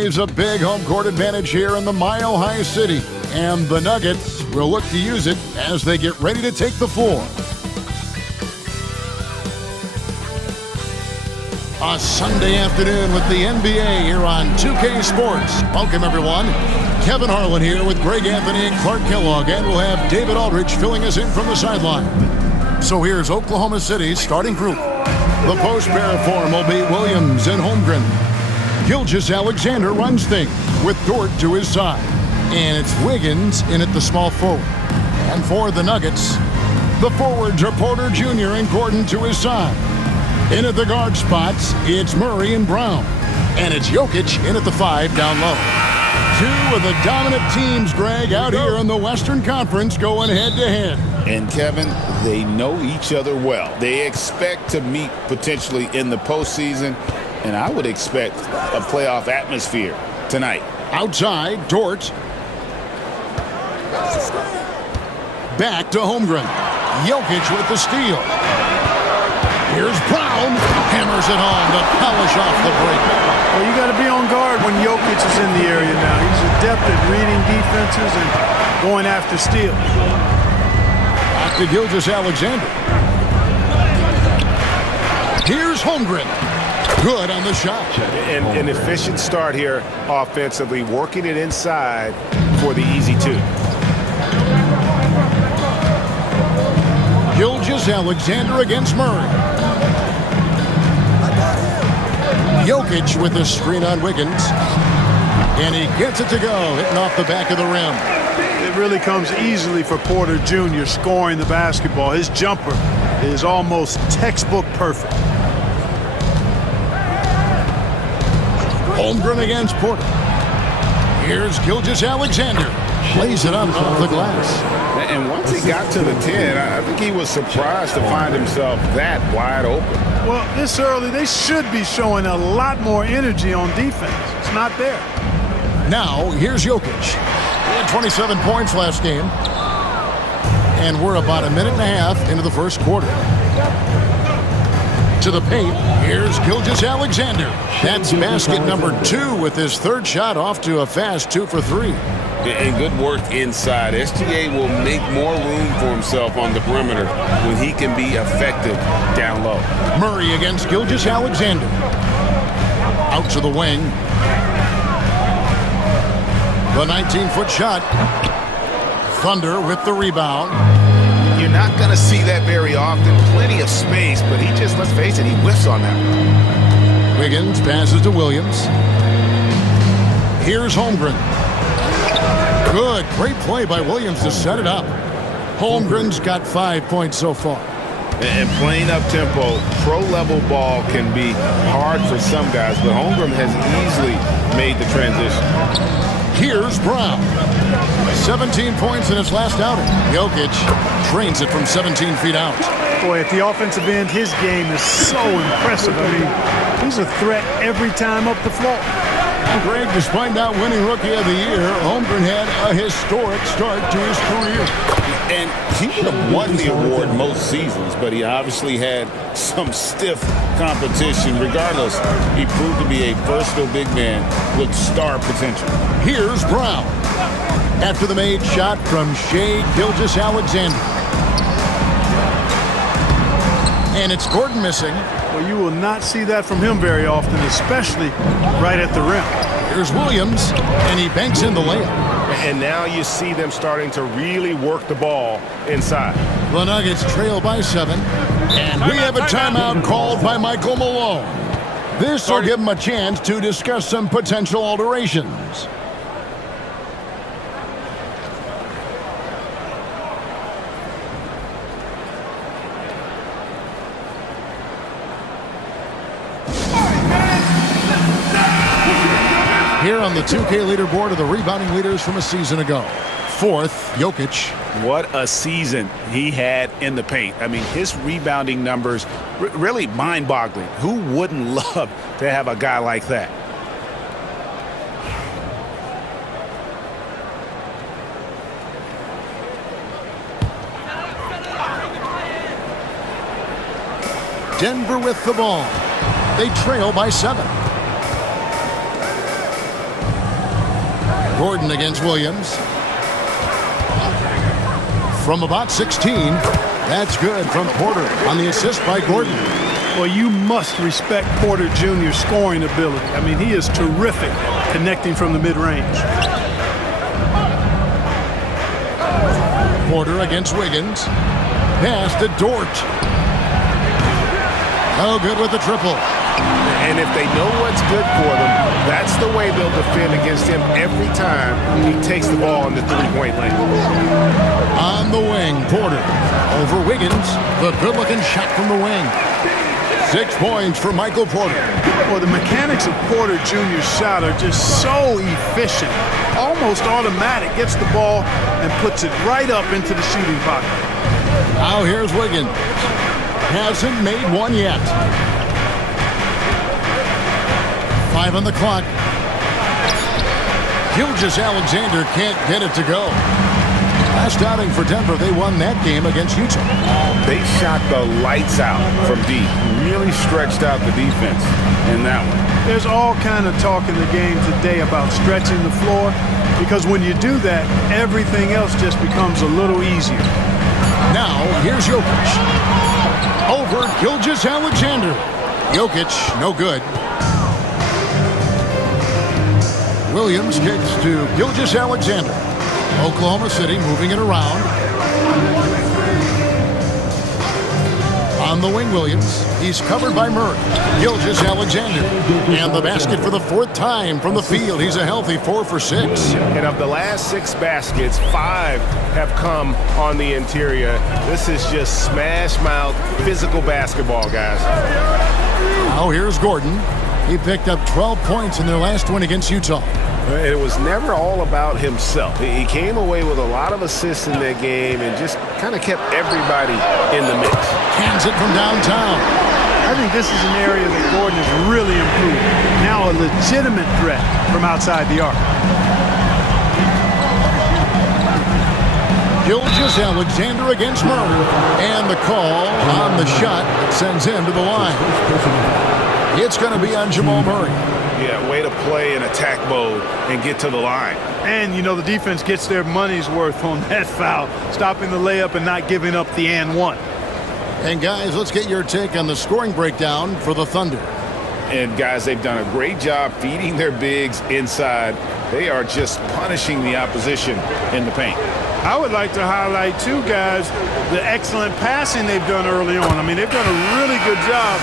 always a big home court advantage here in the Mile High City, and the Nuggets will look to use it as they get ready to take the floor. A Sunday afternoon with the NBA here on 2K Sports. Welcome, everyone. Kevin Harlan here with Greg Anthony and Clark Kellogg, and we'll have David Aldridge filling us in from the sideline. So here's Oklahoma City's starting group. The post pair form will be Williams and Holmgren. Gilgeous-Alexander runs things with Dort to his side. And it's Wiggins in at the small forward. And for the Nuggets, the forwards are Porter Jr. and Gordon to his side. In at the guard spots, it's Murray and Brown. And it's Jokic in at the 5 down low. Two of the dominant teams, Greg, out here in the Western Conference going head-to-head. And, Kevin, they know each other well. They expect to meet potentially in the postseason, and I would expect a playoff atmosphere tonight. Outside, Dort. Back to Holmgren. Jokic with the steal. Here's Brown. Hammers it home to polish off the break. Well, you got to be on guard when Jokic is in the area now. He's adept at reading defenses and going after steals. Back to Gilgeous-Alexander. Here's Holmgren. Good on the shot. An efficient start here offensively, working it inside for the easy two. Gilgeous-Alexander against Murray. Jokic with a screen on Wiggins. And he gets it to go, hitting off the back of the rim. It really comes easily for Porter Jr. scoring the basketball. His jumper is almost textbook perfect. Holmgren against Porter. Here's Gilgeous-Alexander. Plays it up off the glass. And once he got to the 10, I think he was surprised to find himself that wide open. Well, this early, they should be showing a lot more energy on defense. It's not there. Now, here's Jokic. He had 27 points last game. And we're about a minute and a half into the first quarter. To the paint, here's Gilgeous-Alexander. That's basket number 2 with his third shot off to a fast 2 for 3. And good work inside. SGA will make more room for himself on the perimeter when he can be effective down low. Murray against Gilgeous-Alexander. Out to the wing. The 19-foot shot. Thunder with the rebound. You're not going to see that very often. Plenty of space, but he just, let's face it, he whiffs on that. Wiggins passes to Williams. Here's Holmgren. Good, great play by Williams to set it up. Holmgren's got 5 points so far. And playing up-tempo, pro-level ball can be hard for some guys, but Holmgren has easily made the transition. Here's Brown. 17 points in his last outing. Jokic trains it from 17 feet out. Boy, at the offensive end, his game is so impressive. I mean, he's a threat every time up the floor. Greg, despite not winning Rookie of the Year, Holmgren had a historic start to his career. And he would have won the award most seasons, but he obviously had some stiff competition. Regardless, he proved to be a versatile big man with star potential. Here's Brown. After the made shot from Shai Gilgeous-Alexander. And it's Gordon missing. Well, you will not see that from him very often, especially right at the rim. Here's Williams, and he banks in the layup. And now you see them starting to really work the ball inside. The Nuggets trail by 7. And we have a timeout called by Michael Malone. This will give him a chance to discuss some potential alterations. Here on the 2K leaderboard are the rebounding leaders from a season ago. 4th, Jokic. What a season he had in the paint. I mean, his rebounding numbers, really mind-boggling. Who wouldn't love to have a guy like that? Denver with the ball. They trail by 7. Gordon against Williams. From about 16, that's good from Porter on the assist by Gordon. Well, you must respect Porter Jr.'s scoring ability. I mean, he is terrific connecting from the mid-range. Porter against Wiggins. Pass to Dort. Oh, good with the triple. And if they know what's good for them, that's the way they'll defend against him every time he takes the ball in the three-point lane. On the wing, Porter over Wiggins. The good-looking shot from the wing. 6 points for Michael Porter. Well, the mechanics of Porter Jr.'s shot are just so efficient. Almost automatic. Gets the ball and puts it right up into the shooting pocket. Now here's Wiggins. Hasn't made one yet. 5 on the clock. Gilgeous-Alexander can't get it to go. Last outing for Denver, they won that game against Utah. They shot the lights out from deep. Really stretched out the defense in that one. There's all kind of talk in the game today about stretching the floor, because when you do that, everything else just becomes a little easier. Now, here's Jokic. Over Gilgeous-Alexander. Jokic, no good. Williams kicks to Gilgeous-Alexander. Oklahoma City moving it around. On the wing, Williams. He's covered by Murray. Gilgeous-Alexander. And the basket for the 4th time from the field. He's a healthy 4 for 6. And of the last 6 baskets, 5 have come on the interior. This is just smash-mouth physical basketball, guys. Now here's Gordon. He picked up 12 points in their last win against Utah. It was never all about himself. He came away with a lot of assists in that game and just kind of kept everybody in the mix. Cans it from downtown. I think this is an area that Gordon has really improved. Now a legitimate threat from outside the arc. Gilgeous-Alexander against Murray. And the call on the shot that sends him to the line. It's going to be on Jamal Murray. Yeah, way to play in attack mode and get to the line. And, you know, the defense gets their money's worth on that foul, stopping the layup and not giving up the and one. And, guys, let's get your take on the scoring breakdown for the Thunder. And, guys, they've done a great job feeding their bigs inside. They are just punishing the opposition in the paint. I would like to highlight, too, guys, the excellent passing they've done early on. I mean, they've done a really good job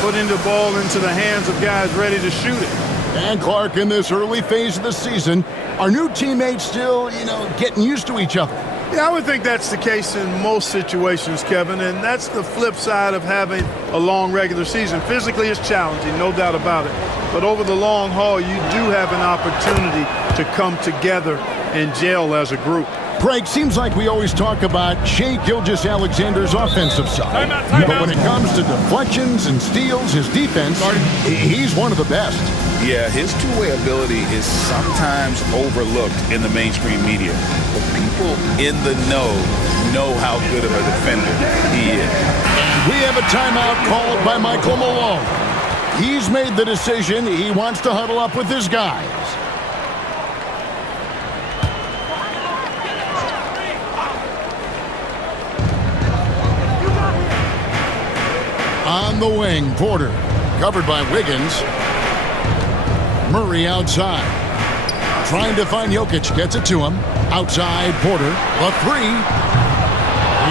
putting the ball into the hands of guys ready to shoot it. And Clark, in this early phase of the season, are new teammates still, getting used to each other? Yeah, I would think that's the case in most situations, Kevin, and that's the flip side of having a long regular season. Physically, it's challenging, no doubt about it. But over the long haul, you do have an opportunity to come together and gel as a group. Greg, seems like we always talk about Shai Gilgeous-Alexander's offensive side. But when it comes to deflections and steals, his defense, he's one of the best. Yeah, his two-way ability is sometimes overlooked in the mainstream media. But people in the know how good of a defender he is. We have a timeout called by Michael Malone. He's made the decision. He wants to huddle up with his guys. On the wing, Porter, covered by Wiggins. Murray outside. Trying to find Jokic, gets it to him. Outside, Porter, the 3.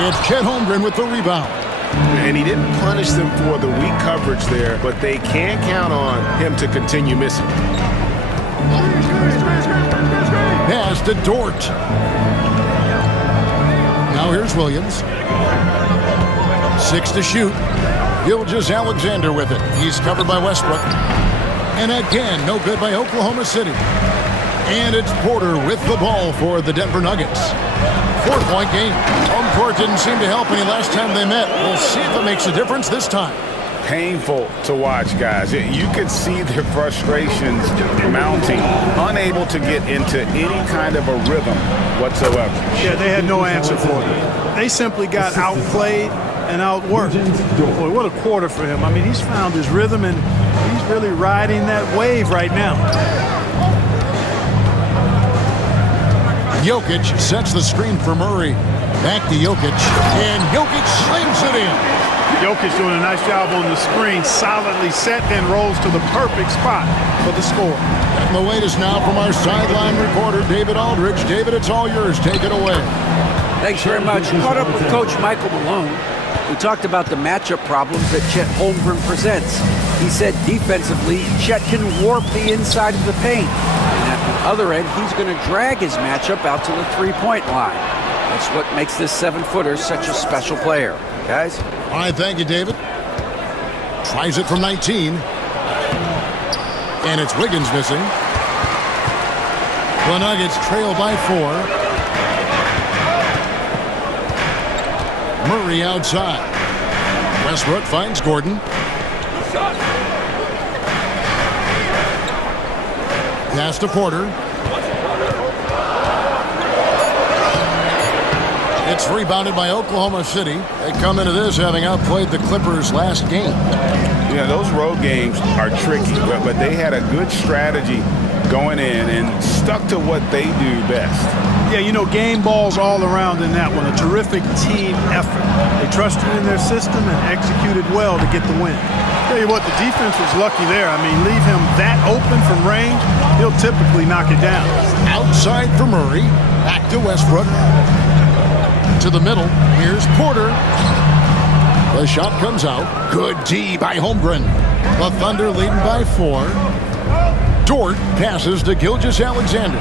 It's Chet Holmgren with the rebound. And he didn't punish them for the weak coverage there, but they can't count on him to continue missing. Pass to Dort. Now here's Williams. 6 to shoot. Gilgeous-Alexander with it. He's covered by Westbrook. And again, no good by Oklahoma City. And it's Porter with the ball for the Denver Nuggets. 4-point game. Home court didn't seem to help any last time they met. We'll see if it makes a difference this time. Painful to watch, guys. You could see their frustrations mounting, unable to get into any kind of a rhythm whatsoever. Yeah, they had no answer for it. They simply got outplayed and outworked. Boy, what a quarter for him. I mean, he's found his rhythm, and he's really riding that wave right now. Jokic sets the screen for Murray. Back to Jokic, and Jokic slings it in. Jokic doing a nice job on the screen, solidly set, then rolls to the perfect spot for the score. And the wait is now from our sideline reporter, David Aldridge. David, it's all yours. Take it away. Thanks very much. Caught up with Coach Michael Malone. We talked about the matchup problems that Chet Holmgren presents. He said defensively, Chet can warp the inside of the paint. And at the other end, he's going to drag his matchup out to the three-point line. That's what makes this 7-footer such a special player. Guys? All right, thank you, David. Tries it from 19. And it's Wiggins missing. The Nuggets trail by 4. Murray outside. Westbrook finds Gordon. Pass to Porter. It's rebounded by Oklahoma City. They come into this having outplayed the Clippers last game. Yeah, those road games are tricky, but they had a good strategy going in and stuck to what they do best. Yeah, you know, game balls all around in that one. A terrific team effort. They trusted in their system and executed well to get the win. Tell you what, the defense was lucky there. I mean, leave him that open from range, he'll typically knock it down. Outside for Murray. Back to Westbrook. To the middle. Here's Porter. The shot comes out. Good D by Holmgren. The Thunder leading by 4. Dort passes to Gilgeous-Alexander.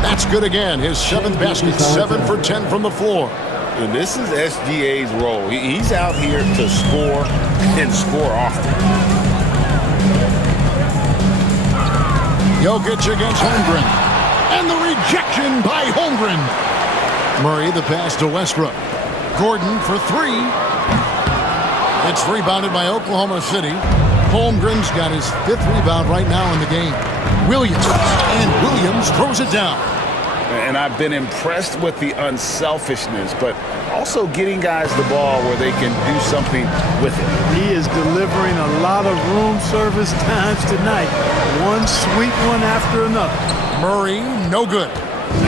That's good again. His 7th basket. 7 for 10 from the floor. And this is SGA's role. He's out here to score and score often. Jokic against Holmgren. And the rejection by Holmgren. Murray, the pass to Westbrook. Gordon for 3. It's rebounded by Oklahoma City. Holmgren's got his 5th rebound right now in the game. Williams. And Williams throws it down. And I've been impressed with the unselfishness, but also getting guys the ball where they can do something with it. He is delivering a lot of room service times tonight. One sweet one after another. Murray, no good.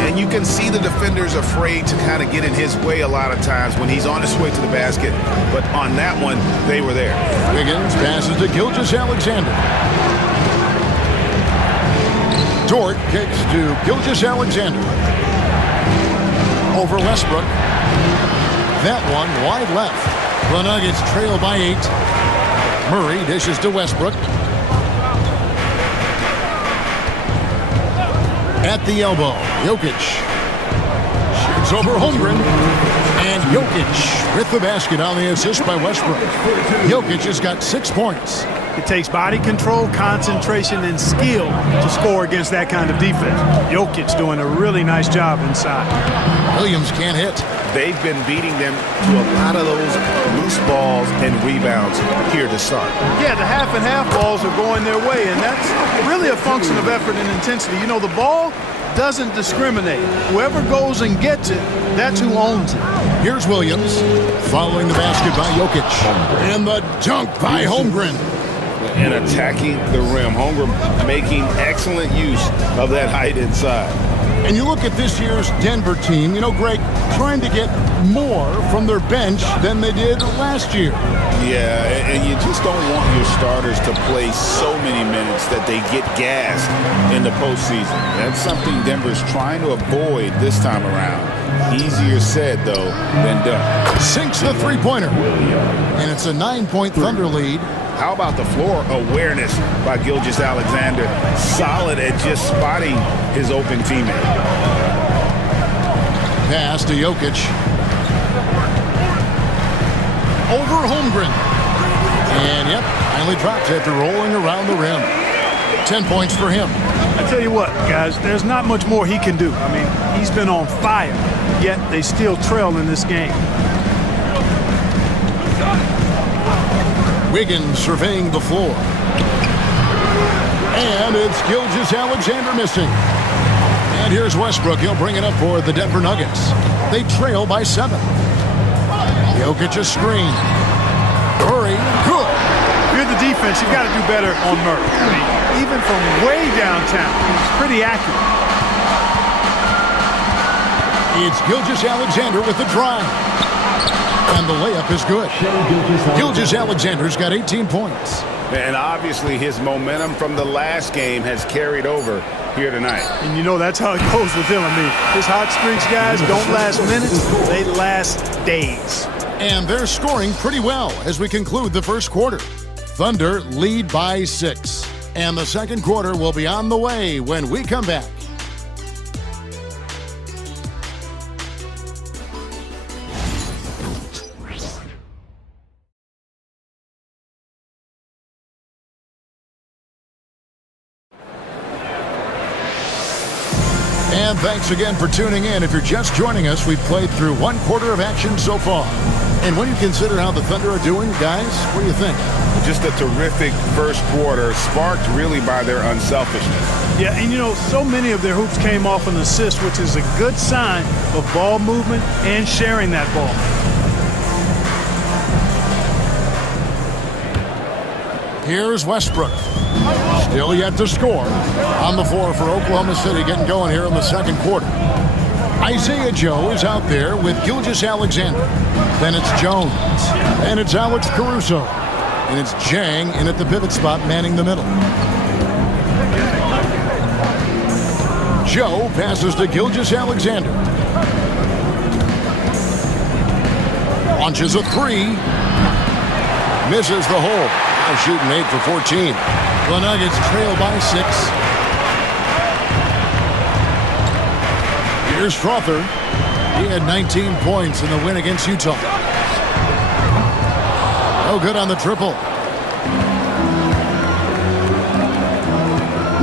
And you can see the defenders afraid to kind of get in his way a lot of times when he's on his way to the basket. But on that one, they were there. Wiggins passes to Gilgeous-Alexander. Dort kicks to Gilgeous-Alexander. Over Westbrook. That one wide left. The Nuggets trail by 8. Murray dishes to Westbrook. At the elbow, Jokic. Shoots over Holmgren. And Jokic with the basket on the assist by Westbrook. Jokic has got 6 points. It takes body control, concentration, and skill to score against that kind of defense. Jokic's doing a really nice job inside. Williams can't hit. They've been beating them to a lot of those loose balls and rebounds here to start. Yeah, the half and half balls are going their way, and that's really a function of effort and intensity. You know, the ball doesn't discriminate. Whoever goes and gets it, that's who owns it. Here's Williams following the basket by Jokic. And the dunk by Holmgren. And attacking the rim. Holmgren making excellent use of that height inside. And you look at this year's Denver team, you know, Greg, trying to get more from their bench than they did last year. Yeah, and you just don't want your starters to play so many minutes that they get gassed in the postseason. That's something Denver's trying to avoid this time around. Easier said, though, than done. Sinks the three-pointer. And it's a 9-point Thunder lead. How about the floor awareness by Gilgeous-Alexander? Solid at just spotting his open teammate. Pass to Jokic. Over Holmgren. And, yep, finally drops after rolling around the rim. 10 points for him. I tell you what, guys, there's not much more he can do. I mean, he's been on fire, yet they still trail in this game. Wiggins surveying the floor. And it's Gilgeous-Alexander missing. And here's Westbrook. He'll bring it up for the Denver Nuggets. They trail by 7. Jokic a screen. Murray, good. If you're the defense, you've got to do better on Murray. I mean, even from way downtown, he's pretty accurate. It's Gilgeous-Alexander with the drive. And the layup is good. Gilgeous-Alexander's got 18 points. And obviously his momentum from the last game has carried over here tonight. And you know that's how it goes with him. I mean, his hot streaks, guys, don't last minutes. They last days. And they're scoring pretty well as we conclude the first quarter. Thunder lead by 6. And the second quarter will be on the way when we come back. And thanks again for tuning in. If you're just joining us, we've played through one quarter of action so far. And when you consider how the Thunder are doing, guys, what do you think? Just a terrific first quarter, sparked really by their unselfishness. Yeah, and you know, so many of their hoops came off an assist, which is a good sign of ball movement and sharing that ball. Here's Westbrook. Still yet to score. On the floor for Oklahoma City, getting going here in the second quarter. Isaiah Joe is out there with Gilgeous-Alexander. Then it's Jones. And it's Alex Caruso. And it's Jang in at the pivot spot, manning the middle. Joe passes to Gilgeous-Alexander. Launches a three. Misses the hole. Now shooting 8 for 14. The Nuggets trail by 6. Here's Strother. He had 19 points in the win against Utah. No good on the triple.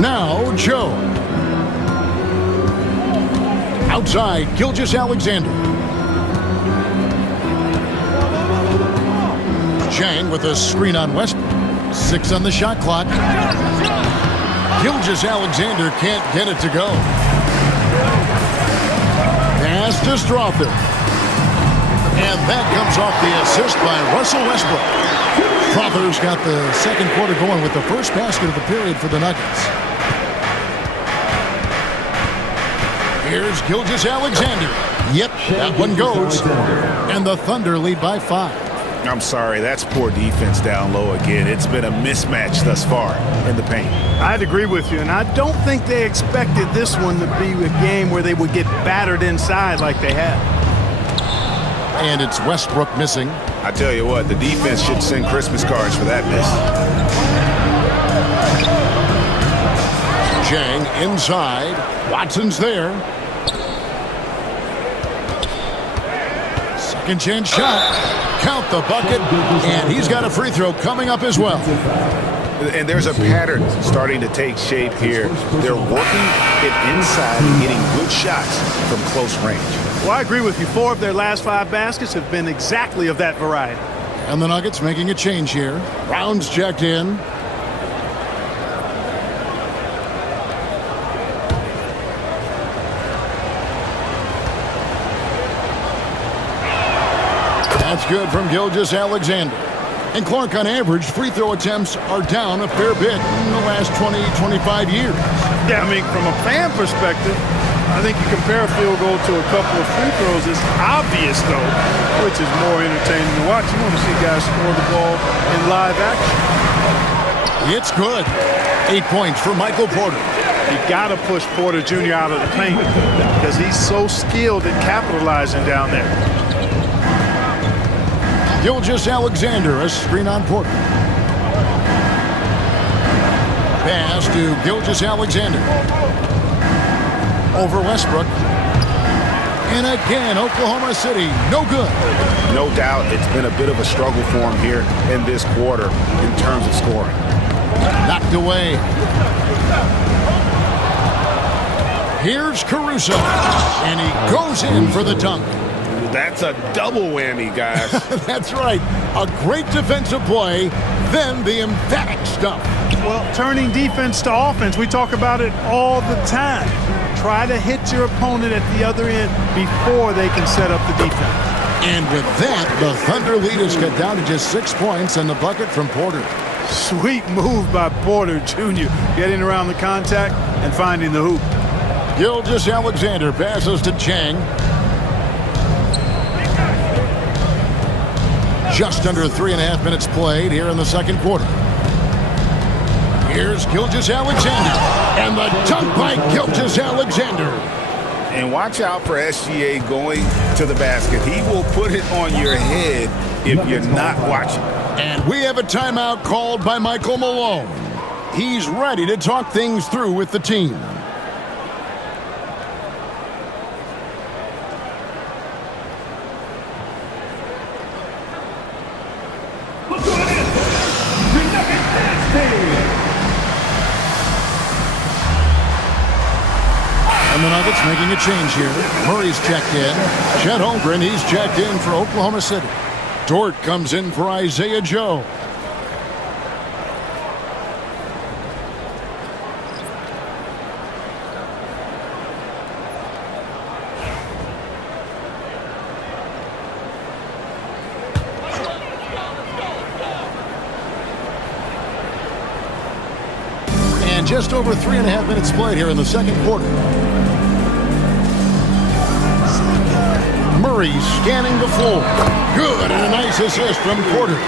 Now Joe. Outside, Gilgeous-Alexander. Jang with a screen on Westbrook. 6 on the shot clock. Gilgeous-Alexander can't get it to go. Pass to Strother. And that comes off the assist by Russell Westbrook. Strother's got the second quarter going with the first basket of the period for the Nuggets. Here's Gilgeous-Alexander. Yep, that one goes. And the Thunder lead by 5. I'm sorry, that's poor defense down low again. It's been a mismatch thus far in the paint. I'd agree with you, and I don't think they expected this one to be a game where they would get battered inside like they have. And it's Westbrook missing. I tell you what, the defense should send Christmas cards for that miss. Jang inside. Watson's there. Second chance shot. Count the bucket, and he's got a free throw coming up as well. And there's a pattern starting to take shape here. They're working it inside and getting good shots from close range. Well, I agree with you. 4 of their last 5 baskets have been exactly of that variety. And the Nuggets making a change here. Brown's checked in. That's good from Gilgeous-Alexander. And Clark, on average, free throw attempts are down a fair bit in the last 20, 25 years. Yeah, I mean, from a fan perspective, I think you compare a field goal to a couple of free throws. It's obvious, though, which is more entertaining to watch. You want to see guys score the ball in live action. It's good. 8 points for Michael Porter. You got to push Porter Jr. out of the paint because he's so skilled at capitalizing down there. Gilgeous-Alexander, a screen on Porter. Pass to Gilgeous-Alexander. Over Westbrook. And again, Oklahoma City, no good. No doubt it's been a bit of a struggle for him here in this quarter in terms of scoring. Knocked away. Here's Caruso. And he goes in for the dunk. That's a double whammy, guys. That's right. A great defensive play, then the emphatic stuff. Well, turning defense to offense, we talk about it all the time. Try to hit your opponent at the other end before they can set up the defense. And with that, the Thunder lead is cut down to just 6 points and the bucket from Porter. Sweet move by Porter Jr. Getting around the contact and finding the hoop. Gilgeous-Alexander passes to Jang. Just under 3.5 minutes played here in the second quarter. Here's Gilgeous-Alexander, and the dunk by Gilgeous-Alexander. And watch out for SGA going to the basket. He will put it on your head if you're not watching. And we have a timeout called by Michael Malone. He's ready to talk things through with the team. And the Nuggets making a change here. Murray's checked in. Chet Holmgren, he's checked in for Oklahoma City. Dort comes in for Isaiah Joe. And just over 3.5 minutes played here in the second quarter. Murray scanning the floor. Good, and a nice assist from Porter.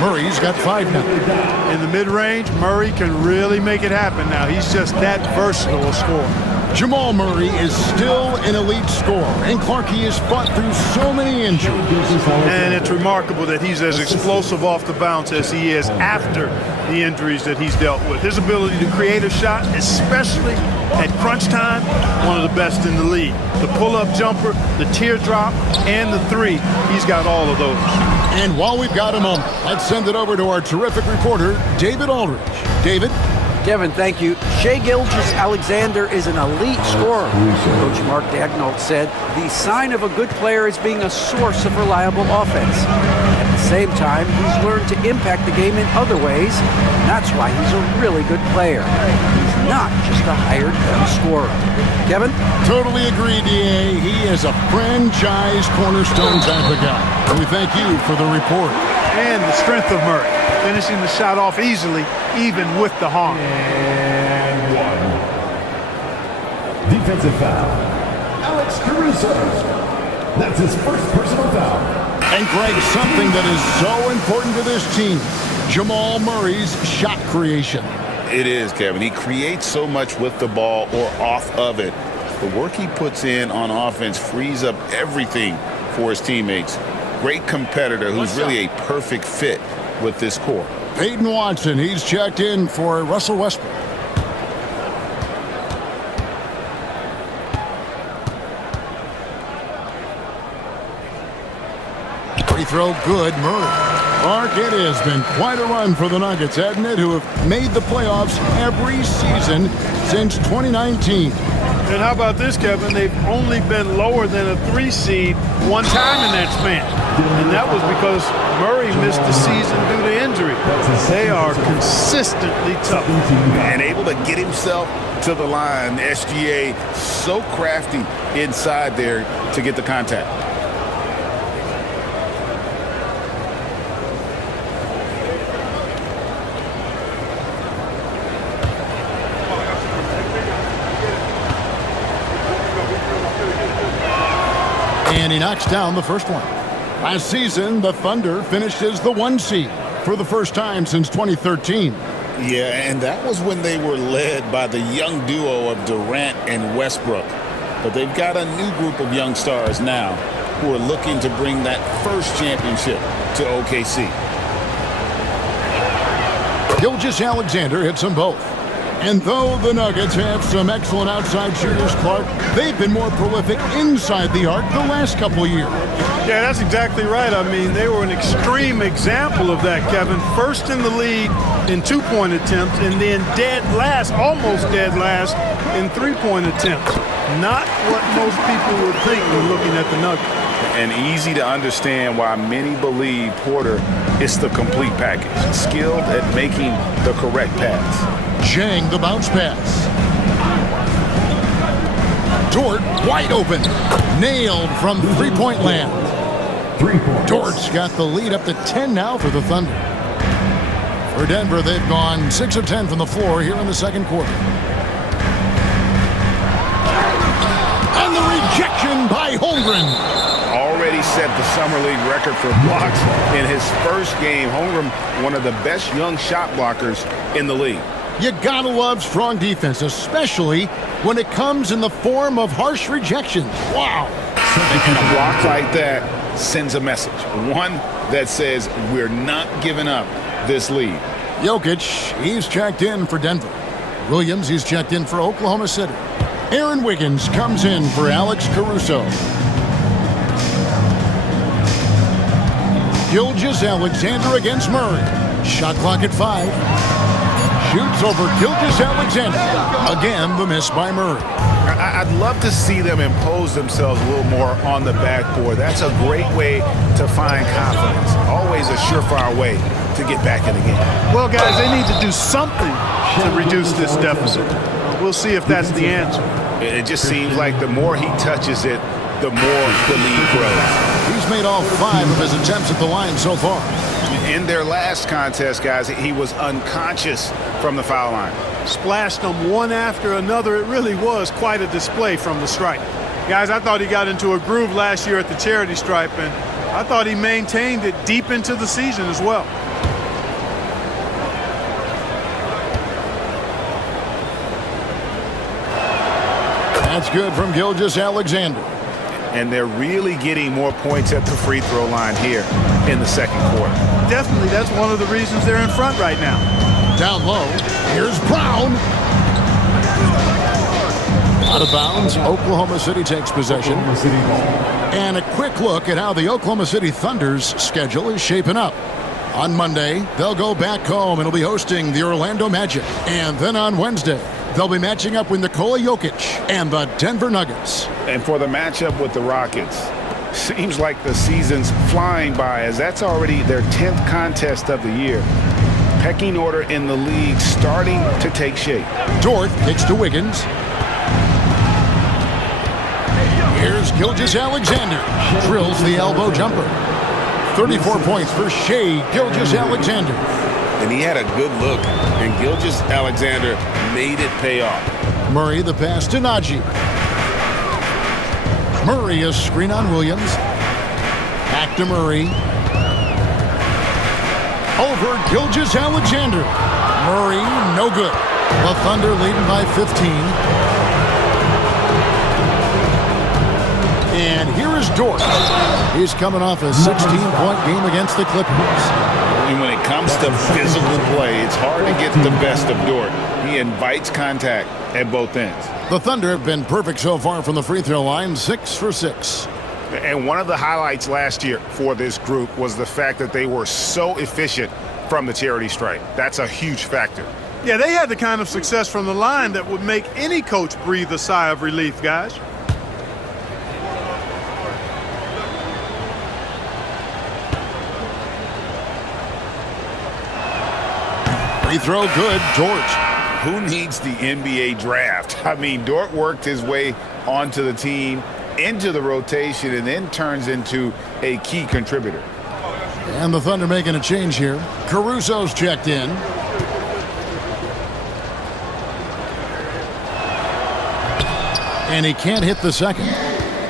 Murray's got 5 now. In the mid-range, Murray can really make it happen now. He's just that versatile a scorer. Jamal Murray is still an elite scorer, and Clark, he has fought through so many injuries. And it's remarkable that he's as explosive off the bounce as he is after the injuries that he's dealt with. His ability to create a shot, especially at crunch time, one of the best in the league. The pull-up jumper, the teardrop, and the three, he's got all of those. And while we've got a moment, let's send it over to our terrific reporter, David Aldridge. David? Kevin, thank you. Shai Gilgeous-Alexander is an elite scorer. Coach Mark Daigneault said the sign of a good player is being a source of reliable offense. At the same time, he's learned to impact the game in other ways, and that's why he's a really good player. He's not just a hired gun scorer. Kevin? Totally agree, D.A. He is a franchise cornerstone type of guy. And we thank you for the report. And the strength of Murray, finishing the shot off easily, even with the harm. And one. Defensive foul. Alex Caruso. That's his first personal foul. And Greg, something that is so important to this team, Jamal Murray's shot creation. It is, Kevin. He creates so much with the ball or off of it. The work he puts in on offense frees up everything for his teammates. Great competitor who's really a perfect fit with this core. Peyton Watson, he's checked in for Russell Westbrook. Free throw good, Murray. Clark, it has been quite a run for the Nuggets, hasn't it, who have made the playoffs every season since 2019. And how about this, Kevin? They've only been lower than a 3 seed one time in that span. And that was because Murray missed the season due to injury. They are consistently tough. And able to get himself to the line. SGA so crafty inside there to get the contact. And he knocks down the first one. Last season, the Thunder finished as the 1 seed for the first time since 2013. Yeah, and that was when they were led by the young duo of Durant and Westbrook. But they've got a new group of young stars now who are looking to bring that first championship to OKC. Gilgeous-Alexander hits them both. And though the Nuggets have some excellent outside shooters, Clark, they've been more prolific inside the arc the last couple of years. Yeah, that's exactly right. I mean, they were an extreme example of that, Kevin. First in the league in 2-point attempts, and then dead last, almost dead last, in 3-point attempts. Not what most people would think when looking at the Nuggets. And easy to understand why many believe Porter is the complete package. Skilled at making the correct pass. Chang, the bounce pass. Dort, wide open. Nailed from 3-point land. 3 points. Dort's got the lead up to 10 now for the Thunder. For Denver, they've gone 6 of 10 from the floor here in the second quarter. And the rejection by Holmgren. Already set the Summer League record for blocks in his first game. Holmgren, one of the best young shot blockers in the league. You gotta love strong defense, especially when it comes in the form of harsh rejections. Wow. And a block like that sends a message. One that says we're not giving up this lead. Jokic, he's checked in for Denver. Williams, he's checked in for Oklahoma City. Aaron Wiggins comes in for Alex Caruso. Gilgeous-Alexander against Murray. Shot clock at 5. Shoots over Gilgeous-Alexander. Again, the miss by Murray. I'd love to see them impose themselves a little more on the backboard. That's a great way to find confidence. Always a surefire way to get back in the game. Well, guys, they need to do something to reduce this deficit. We'll see if that's the answer. It just seems like the more he touches it, the more the lead grows. He's made all 5 of his attempts at the line so far. In their last contest, guys, he was unconscious from the foul line. Splashed them one after another. It really was quite a display from the stripe. Guys, I thought he got into a groove last year at the charity stripe, and I thought he maintained it deep into the season as well. That's good from Gilgeous-Alexander. And they're really getting more points at the free throw line here in the second quarter. Definitely, that's one of the reasons they're in front right now. Down low, here's Brown. Out of bounds, Oklahoma City takes possession. And a quick look at how the Oklahoma City Thunder's schedule is shaping up. On Monday, they'll go back home and will be hosting the Orlando Magic. And then on Wednesday, they'll be matching up with Nikola Jokic and the Denver Nuggets. And for the matchup with the Rockets, seems like the season's flying by, as that's already their 10th contest of the year. Pecking order in the league starting to take shape. Dort kicks to Wiggins. Here's Gilgeous-Alexander. Drills the elbow jumper. 34 points for Shai Gilgeous-Alexander. And he had a good look, and Gilgeous-Alexander made it pay off. Murray the pass to Najee. Murray a screen on Williams. Back to Murray. Over Gilgeous-Alexander. Murray, no good. The Thunder leading by 15. And here is Dort. He's coming off a 16-point game against the Clippers. And when it comes to physical play, it's hard to get the best of Dort. He invites contact at both ends. The Thunder have been perfect so far from the free throw line, 6 for 6. And one of the highlights last year for this group was the fact that they were so efficient from the charity stripe. That's a huge factor. Yeah, they had the kind of success from the line that would make any coach breathe a sigh of relief, guys. Free throw good, Dort. Who needs the NBA draft? I mean, Dort worked his way onto the team, into the rotation, and then turns into a key contributor. And the Thunder making a change here. Caruso's checked in. And he can't hit the second.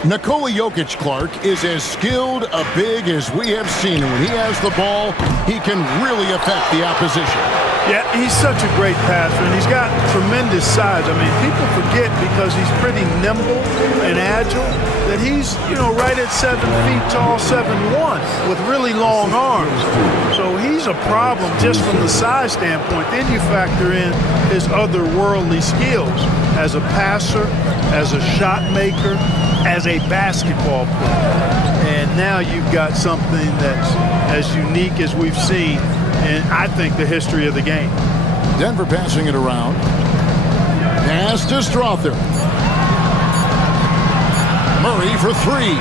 Nikola Jokic, Clark, is as skilled a big as we have seen. And when he has the ball, he can really affect the opposition. Yeah, he's such a great passer, and he's got tremendous size. I mean, people forget because he's pretty nimble and agile that he's, right at 7 feet tall, 7'1", with really long arms. So he's a problem just from the size standpoint. Then you factor in his otherworldly skills as a passer, as a shot maker, as a basketball player. And now you've got something that's as unique as we've seen in, I think, the history of the game. Denver passing it around. Pass to Strother. Murray for 3.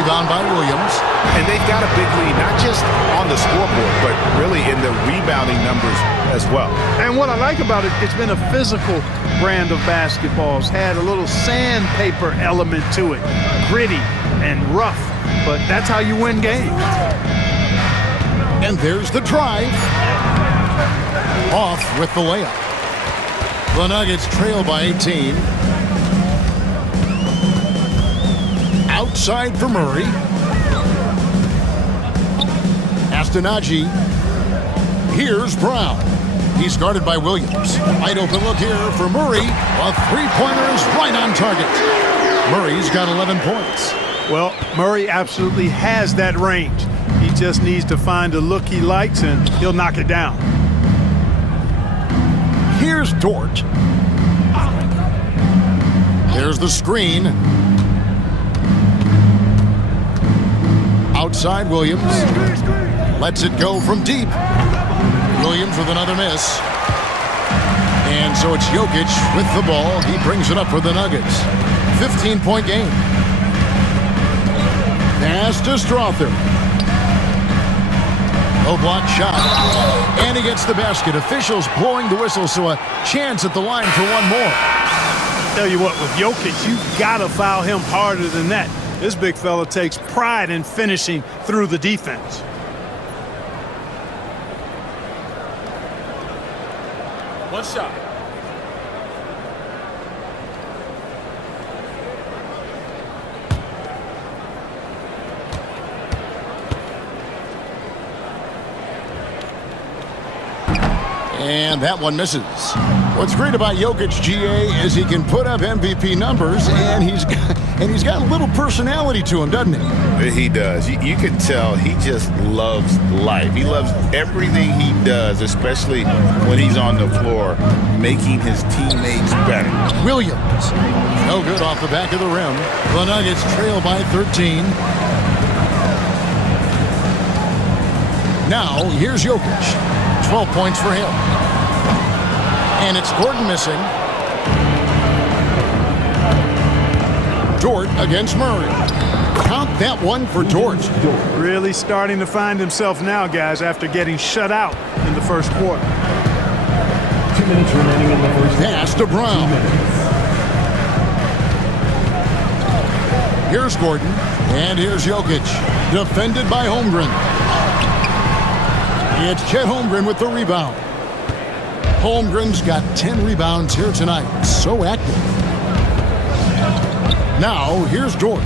Rebound by Williams. And they've got a big lead, not just on the scoreboard, but really in the rebounding numbers as well. And what I like about it, it's been a physical brand of basketball. It's had a little sandpaper element to it. Gritty and rough, but that's how you win games. And there's the drive. Off with the layup. The Nuggets trail by 18. Outside for Murray. Astonagi. Here's Brown. He's guarded by Williams. Wide open look here for Murray. A three-pointer is right on target. Murray's got 11 points. Well, Murray absolutely has that range. He just needs to find a look he likes, and he'll knock it down. Here's Dort. There's the screen. Outside Williams. Lets it go from deep. Williams with another miss. And so it's Jokic with the ball. He brings it up for the Nuggets. 15-point game. Pass to Strother. Low block shot. And he gets the basket. Officials blowing the whistle, so a chance at the line for one more. Tell you what, with Jokic, you've got to foul him harder than that. This big fella takes pride in finishing through the defense. One shot. And that one misses. What's great about Jokic, GA, is he can put up MVP numbers, and he's got a little personality to him, doesn't he? He does. You can tell he just loves life. He loves everything he does, especially when he's on the floor, making his teammates better. Williams. No good off the back of the rim. The Nuggets trail by 13. Now, here's Jokic. 12 points for him. And it's Gordon missing. Dort against Murray. Count that one for Dort. Really starting to find himself now, guys, after getting shut out in the first quarter. 2 minutes remaining in the first. Pass to Brown. Here's Gordon. And here's Jokic. Defended by Holmgren. It's Chet Holmgren with the rebound. Holmgren's got 10 rebounds here tonight. So active. Now, here's Dort.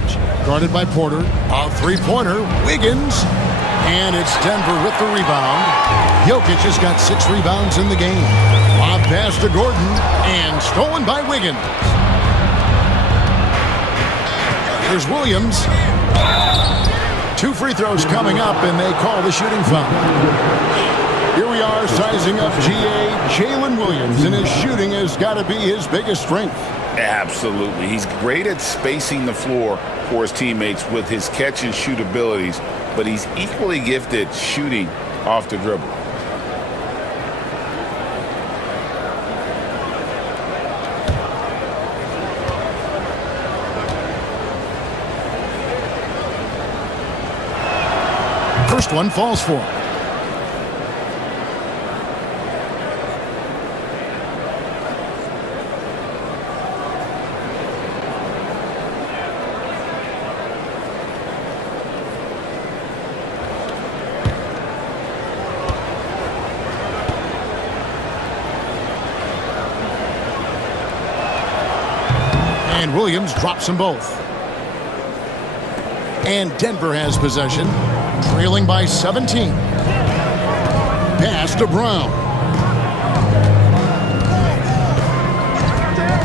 Guarded by Porter. A three-pointer. Wiggins. And it's Denver with the rebound. Jokic has got 6 rebounds in the game. Lob pass to Gordon. And stolen by Wiggins. Here's Williams. 2 free throws coming up, and they call the shooting foul. Here we are sizing up GA. Jalen Williams, and his shooting has got to be his biggest strength. Absolutely. He's great at spacing the floor for his teammates with his catch and shoot abilities, but he's equally gifted shooting off the dribble. First one falls for him. And Williams drops them both. And Denver has possession. Trailing by 17. Pass to Brown.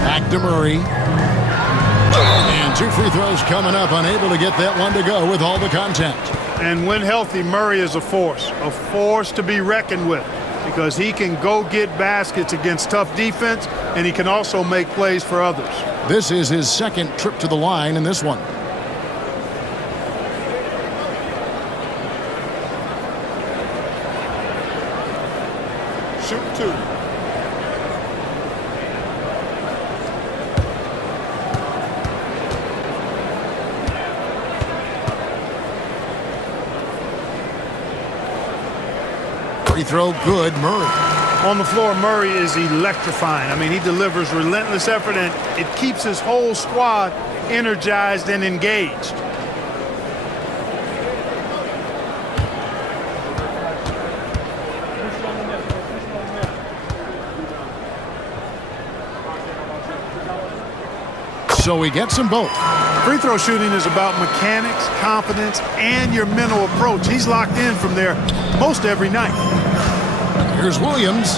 Back to Murray. And 2 free throws coming up. Unable to get that one to go with all the contact. And when healthy, Murray is a force to be reckoned with, because he can go get baskets against tough defense, and he can also make plays for others. This is his second trip to the line in this one. Shoot 2. Free throw good, Murray. On the floor, Murray is electrifying. I mean, he delivers relentless effort, and it keeps his whole squad energized and engaged. so he gets them both. Free throw shooting is about mechanics, confidence, and your mental approach. He's locked in from there most every night. Here's Williams.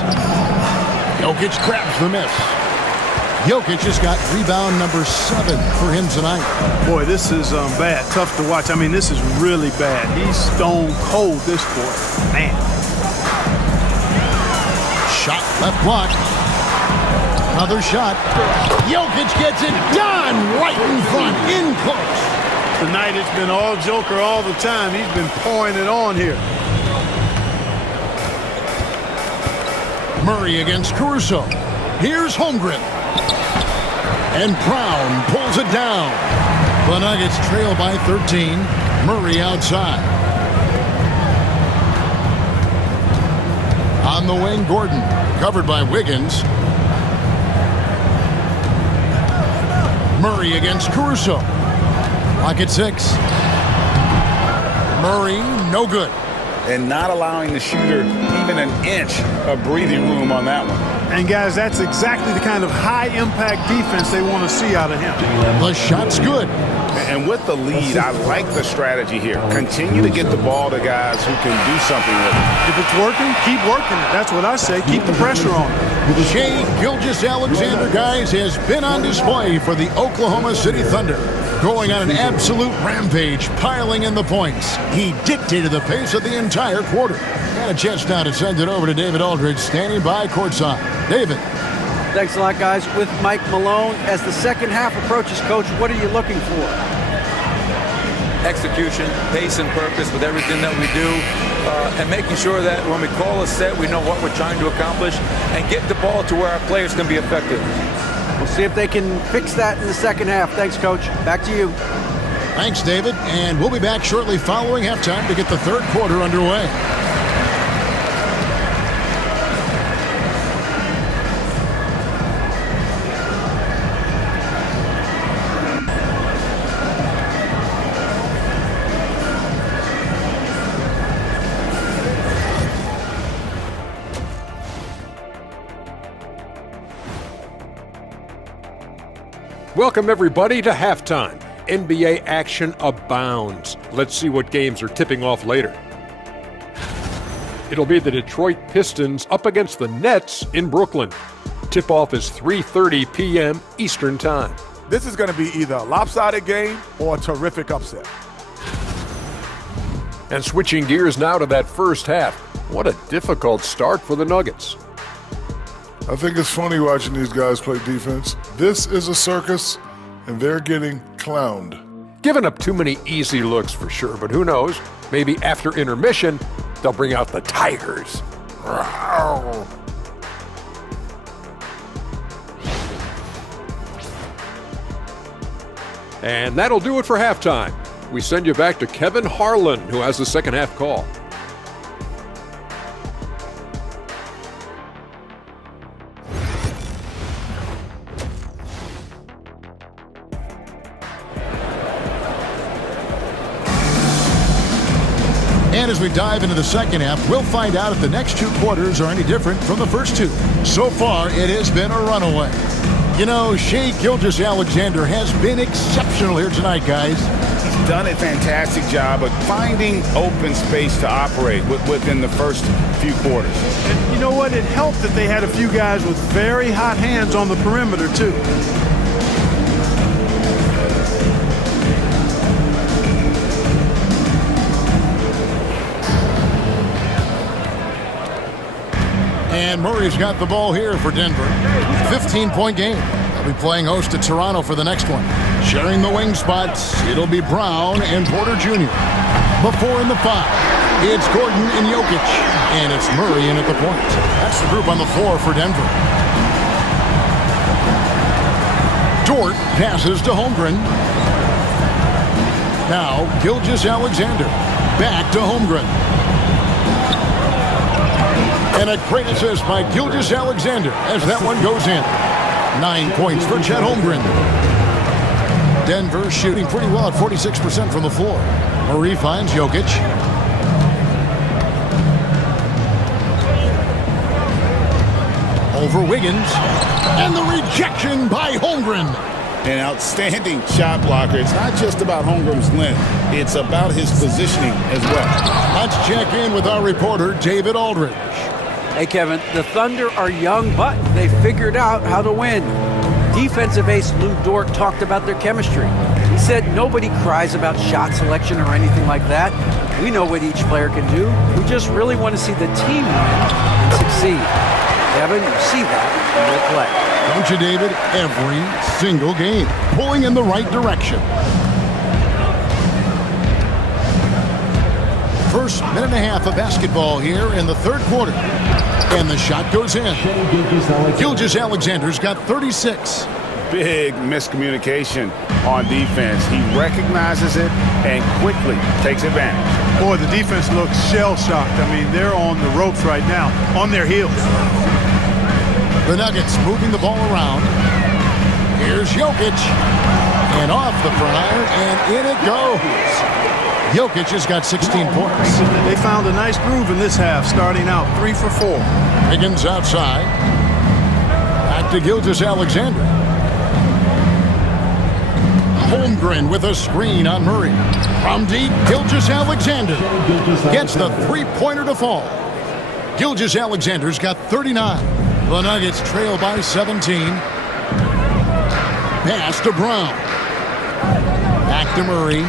Jokic grabs the miss. Jokic has got rebound number 7 for him tonight. Boy, this is bad. Tough to watch. I mean, this is really bad. He's stone cold this quarter. Man. Shot left block. Another shot. Jokic gets it done right in front, in close. Tonight it's been all Joker all the time. He's been pouring it on here. Murray against Caruso. Here's Holmgren. And Brown pulls it down. The Nuggets trail by 13. Murray outside. On the wing, Gordon. Covered by Wiggins. Murray against Caruso. Lock at 6. Murray, no good. And not allowing the shooter even an inch of breathing room on that one. And, guys, that's exactly the kind of high-impact defense they want to see out of him. The shot's good. And with the lead, I like the strategy here. Continue to get the ball to guys who can do something with it. If it's working, keep working it. That's what I say. Keep the pressure on it. Shai Gilgeous-Alexander, guys, has been on display for the Oklahoma City Thunder. Going on an absolute rampage, piling in the points. He dictated the pace of the entire quarter. And a chance now to send it over to David Aldridge, standing by courtside. David. Thanks a lot, guys. With Mike Malone, as the second half approaches, Coach, what are you looking for? Execution, pace, and purpose with everything that we do, and making sure that when we call a set, we know what we're trying to accomplish and get the ball to where our players can be effective. We'll see if they can fix that in the second half. Thanks, Coach. Back to you. Thanks, David. And we'll be back shortly following halftime to get the third quarter underway. Welcome, everybody, to halftime. NBA action abounds. Let's see what games are tipping off later. It'll be the Detroit Pistons up against the Nets in Brooklyn. Tip-off is 3:30 p.m. Eastern Time. This is going to be either a lopsided game or a terrific upset. And switching gears now to that first half. What a difficult start for the Nuggets. I think it's funny watching these guys play defense. This is a circus, and they're getting clowned. Giving up too many easy looks for sure, but who knows? Maybe after intermission, they'll bring out the Tigers. Rawr. And that'll do it for halftime. We send you back to Kevin Harlan, who has the second half call. And as we dive into the second half, we'll find out if the next two quarters are any different from the first two. So far, it has been a runaway. You know, Shai Gilgeous-Alexander has been exceptional here tonight, guys. He's done a fantastic job of finding open space to operate within the first few quarters. And you know what? It helped that they had a few guys with very hot hands on the perimeter, too. And Murray's got the ball here for Denver. 15-point game. They'll be playing host to Toronto for the next one. Sharing the wing spots, it'll be Brown and Porter Jr. Before in the 5, it's Gordon and Jokic. And it's Murray in at the point. That's the group on the floor for Denver. Dort passes to Holmgren. Now Gilgeous-Alexander. Back to Holmgren. And a great assist by Gilgeous-Alexander as that one goes in. 9 points for Chet Holmgren. Denver shooting pretty well at 46% from the floor. Murray finds Jokic. Over Wiggins. And the rejection by Holmgren. An outstanding shot blocker. It's not just about Holmgren's length. It's about his positioning as well. Let's check in with our reporter, David Aldridge. Hey, Kevin, the Thunder are young, but they figured out how to win. Defensive ace Lou Dort talked about their chemistry. He said nobody cries about shot selection or anything like that. We know what each player can do. We just really want to see the team win and succeed. Kevin, you see that in their play. Don't you, David? Every single game, pulling in the right direction. First minute and a half of basketball here in the third quarter. And the shot goes in. Gilgeous-Alexander's got 36. Big miscommunication on defense. He recognizes it and quickly takes advantage. Boy, the defense looks shell-shocked. I mean, they're on the ropes right now, on their heels. The Nuggets moving the ball around. Here's Jokic. And off the front iron, and in it goes. Jokic has got 16 points. They found a nice groove in this half, starting out 3 for 4. Higgins outside. Back to Gilgeous-Alexander. Holmgren with a screen on Murray. From deep, Gilgeous-Alexander gets the three-pointer to fall. Gilgeous-Alexander's got 39. The Nuggets trail by 17. Pass to Brown. Back to Murray.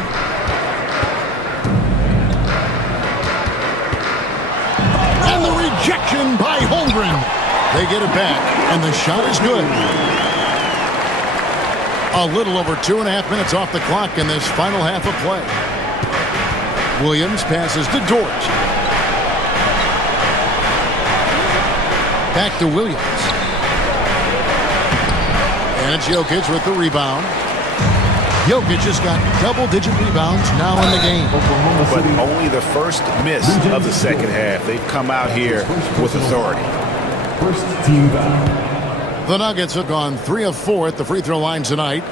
And the rejection by Holmgren. They get it back, and the shot is good. A little over 2.5 minutes off the clock in this final half of play. Williams passes to Dort. Back to Williams. And it's Jokic with the rebound. Jokic has got double-digit rebounds now in the game. But only the first miss of the second half. They've come out here with authority. First team foul. The Nuggets have gone 3 of 4 at the free throw line tonight.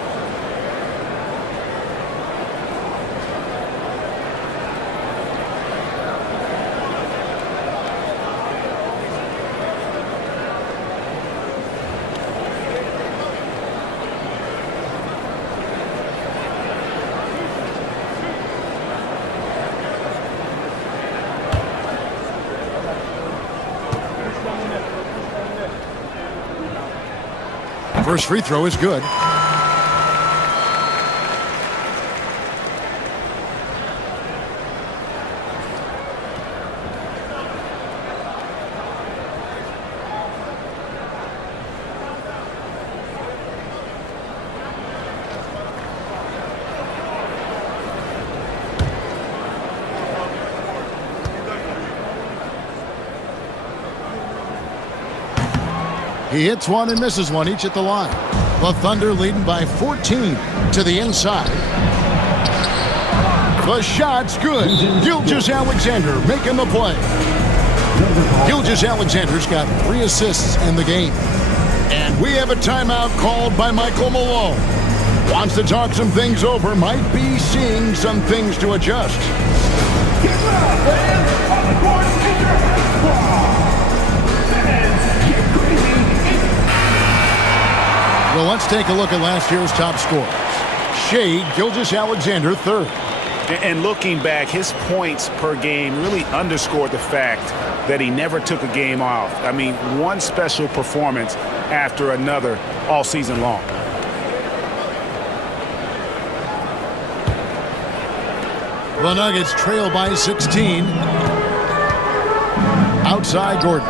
First free throw is good. He hits one and misses one, each at the line. The Thunder leading by 14 to the inside. The shot's good. Gilgeous-Alexander making the play. Gilgeous-Alexander's got 3 assists in the game. And we have a timeout called by Michael Malone. Wants to talk some things over, might be seeing some things to adjust. Get loud, fans! On the court, get your hands up! Fans, get crazy! Well, let's take a look at last year's top scorers. Shai Gilgeous-Alexander, 3rd. And looking back, his points per game really underscored the fact that he never took a game off. I mean, one special performance after another all season long. The Nuggets trail by 16. Outside Gordon.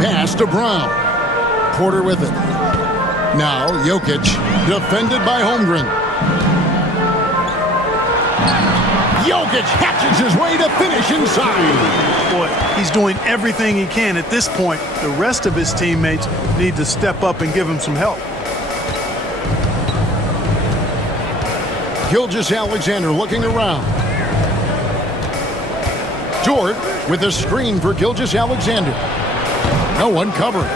Pass to Brown. Porter with it. Now Jokic, defended by Holmgren. Jokic hatches his way to finish inside. Boy, he's doing everything he can at this point. The rest of his teammates need to step up and give him some help. Gilgeous-Alexander looking around. Dort with a screen for Gilgeous-Alexander. No one covering.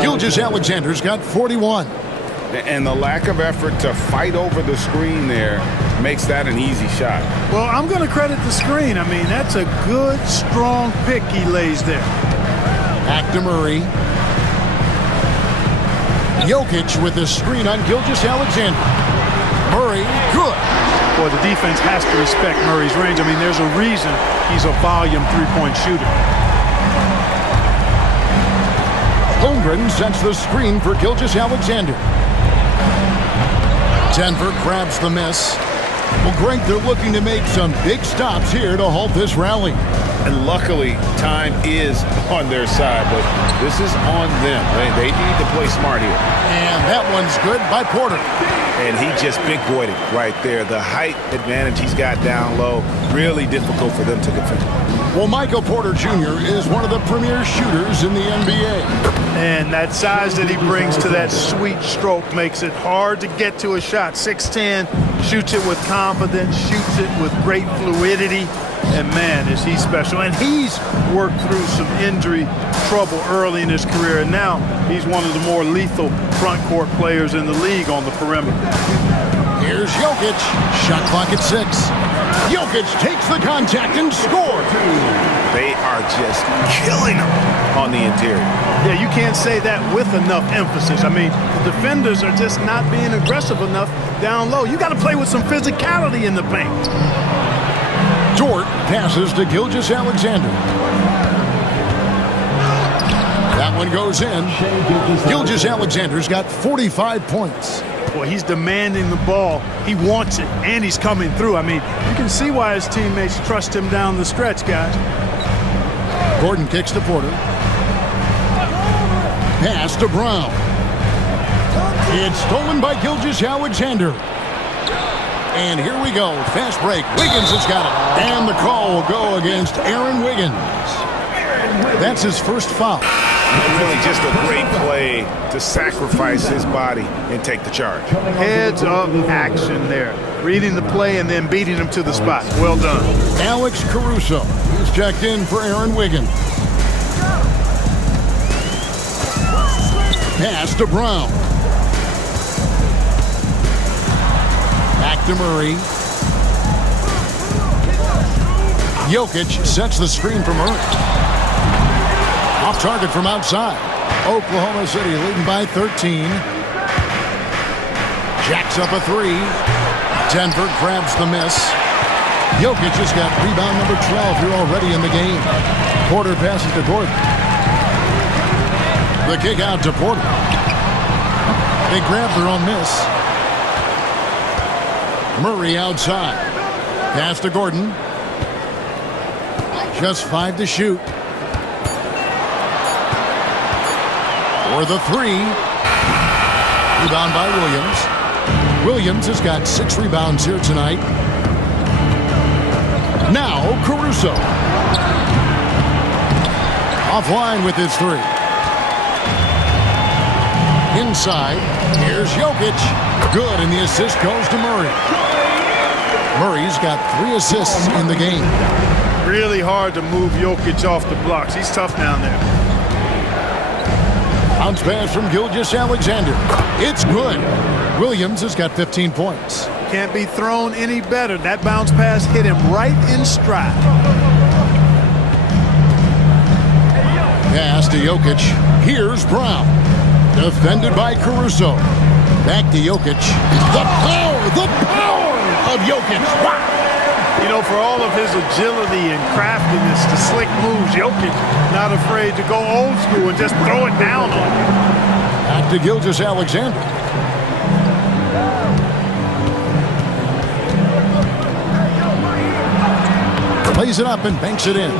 Gilgeous-Alexander's got 41. And the lack of effort to fight over the screen there makes that an easy shot. Well, I'm going to credit the screen. I mean, that's a good, strong pick he lays there. Back to Murray. Jokic with the screen on Gilgeous-Alexander. Murray, good. Boy, the defense has to respect Murray's range. I mean, there's a reason he's a volume three-point shooter. Holmgren sets the screen for Gilgeous-Alexander. Denver grabs the miss. Well, Greg, they're looking to make some big stops here to halt this rally. And luckily, time is on their side, but this is on them. They need to play smart here. And that one's good by Porter. And he just big-boyed it right there. The height advantage he's got down low, really difficult for them to defend. Well, Michael Porter Jr. is one of the premier shooters in the NBA. And that size that he brings to that sweet stroke makes it hard to get to a shot. 6'10", shoots it with confidence, shoots it with great fluidity. And man, is he special. And he's worked through some injury trouble early in his career. And now he's one of the more lethal front court players in the league on the perimeter. Here's Jokic. Shot clock at 6. Jokic takes the contact and scores. They are just killing him on the interior. Yeah, you can't say that with enough emphasis. I mean, the defenders are just not being aggressive enough down low. You got to play with some physicality in the paint. Dort passes to Gilgeous-Alexander. That one goes in. Gilgeous-Alexander's got 45 points. Boy, he's demanding the ball. He wants it, and he's coming through. I mean, you can see why his teammates trust him down the stretch, guys. Gordon kicks to Porter. Pass to Brown. It's stolen by Gilgeous-Alexander. And here we go. Fast break. Wiggins has got it. And the call will go against Aaron Wiggins. That's his first foul. And really just a great play to sacrifice his body and take the charge. Heads up action there. Reading the play and then beating him to the spot. Well done. Alex Caruso is checked in for Aaron Wiggins. Pass to Brown. Back to Murray. Jokic sets the screen for Murray. Off target from outside. Oklahoma City leading by 13. Jacks up a 3. Denver grabs the miss. Jokic has got rebound number 12 here already in the game. Porter passes to Gordon. The kick out to Porter. They grab their own miss. Murray outside. Pass to Gordon. Just 5 to shoot. For the 3. Rebound by Williams. Williams has got 6 rebounds here tonight. Now Caruso. Offline with his 3. Inside. Here's Jokic. Good, and the assist goes to Murray. Murray's got 3 assists in the game. Really hard to move Jokic off the blocks. He's tough down there. Bounce pass from Gilgeous-Alexander. It's good. Williams has got 15 points. Can't be thrown any better. That bounce pass hit him right in stride. Pass to Jokic. Here's Brown. Defended by Caruso. Back to Jokic. The power of Jokic. Wow. You know, for all of his agility and craftiness, the slick moves, Jokic not afraid to go old school and just throw it down on him. Back to Gilgeous-Alexander. Plays it up and banks it in.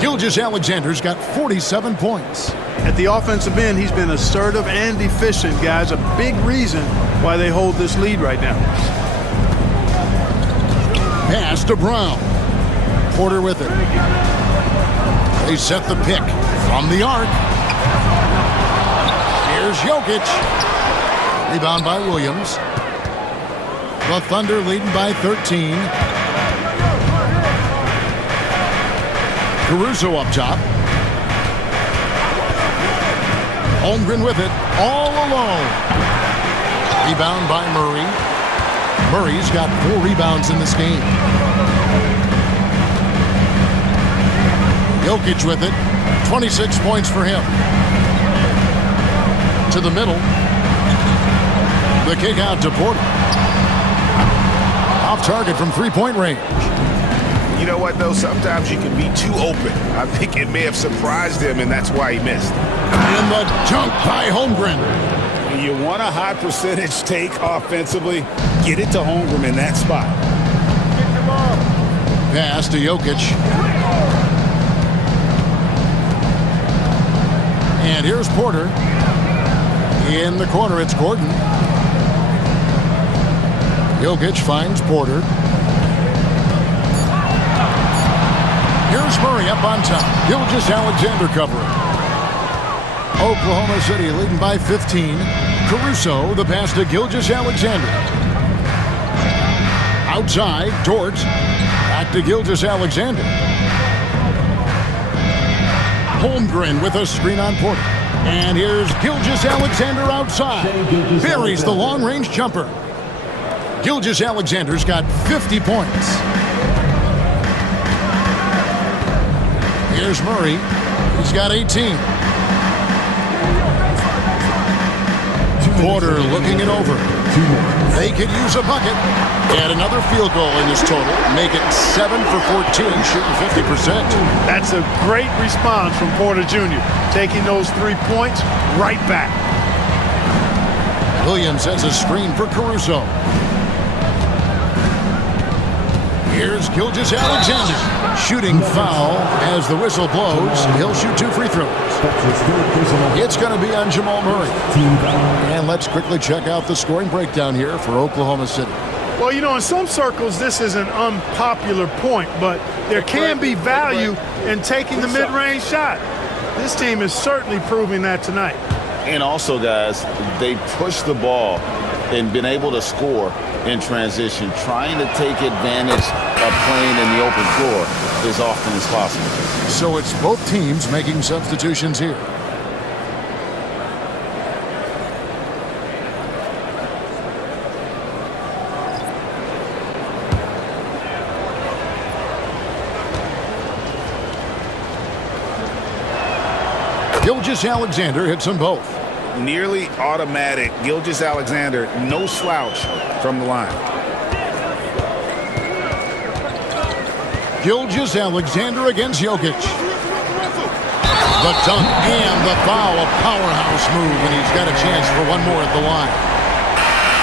Gilgeous-Alexander's got 47 points. At the offensive end, he's been assertive and efficient, guys. A big reason why they hold this lead right now. Pass to Brown. Porter with it. They set the pick from the arc. Here's Jokic. Rebound by Williams. The Thunder leading by 13. Caruso up top. Holmgren with it, all alone. Rebound by Murray. Murray's got 4 rebounds in this game. Jokic with it, 26 points for him. to the middle. The kick out to Porter. Off target from three-point range. You know what, though? Sometimes you can be too open. I think it may have surprised him, and that's why he missed. And the dunk by Holmgren. You want a high percentage take offensively, get it to Holmgren in that spot. Pass to Jokic. And here's Porter. In the corner, it's Gordon. Jokic finds Porter. Here's Murray up on top. Gilgeous-Alexander covering. Oklahoma City leading by 15. Caruso, the pass to Gilgeous-Alexander. Outside, Dort. Back to Gilgeous-Alexander. Holmgren with a screen on Porter. And here's Gilgeous-Alexander outside. Buries the long-range jumper. Gilgeous-Alexander's got 50 points. Here's Murray. He's got 18. Porter looking it over. They could use a bucket. And another field goal in this total. Make it 7 for 14, shooting 50%. That's a great response from Porter Jr. Taking those 3 points right back. Williams has a screen for Caruso. Here's Gilgeous-Alexander. Shooting foul as the whistle blows. He'll shoot 2 free throws. It's going to be on Jamal Murray. And let's quickly check out the scoring breakdown here for Oklahoma City. Well, you know, in some circles, this is an unpopular point, but there can be value in taking the mid-range shot. This team is certainly proving that tonight. And also, guys, they push the ball and been able to score in transition, trying to take advantage of playing in the open floor as often as possible. So it's both teams making substitutions here. Gilgeous-Alexander hits them both. Nearly automatic. Gilgeous-Alexander, no slouch from the line. Gilgeous-Alexander against Jokic. The dunk and the foul, a powerhouse move, and he's got a chance for one more at the line.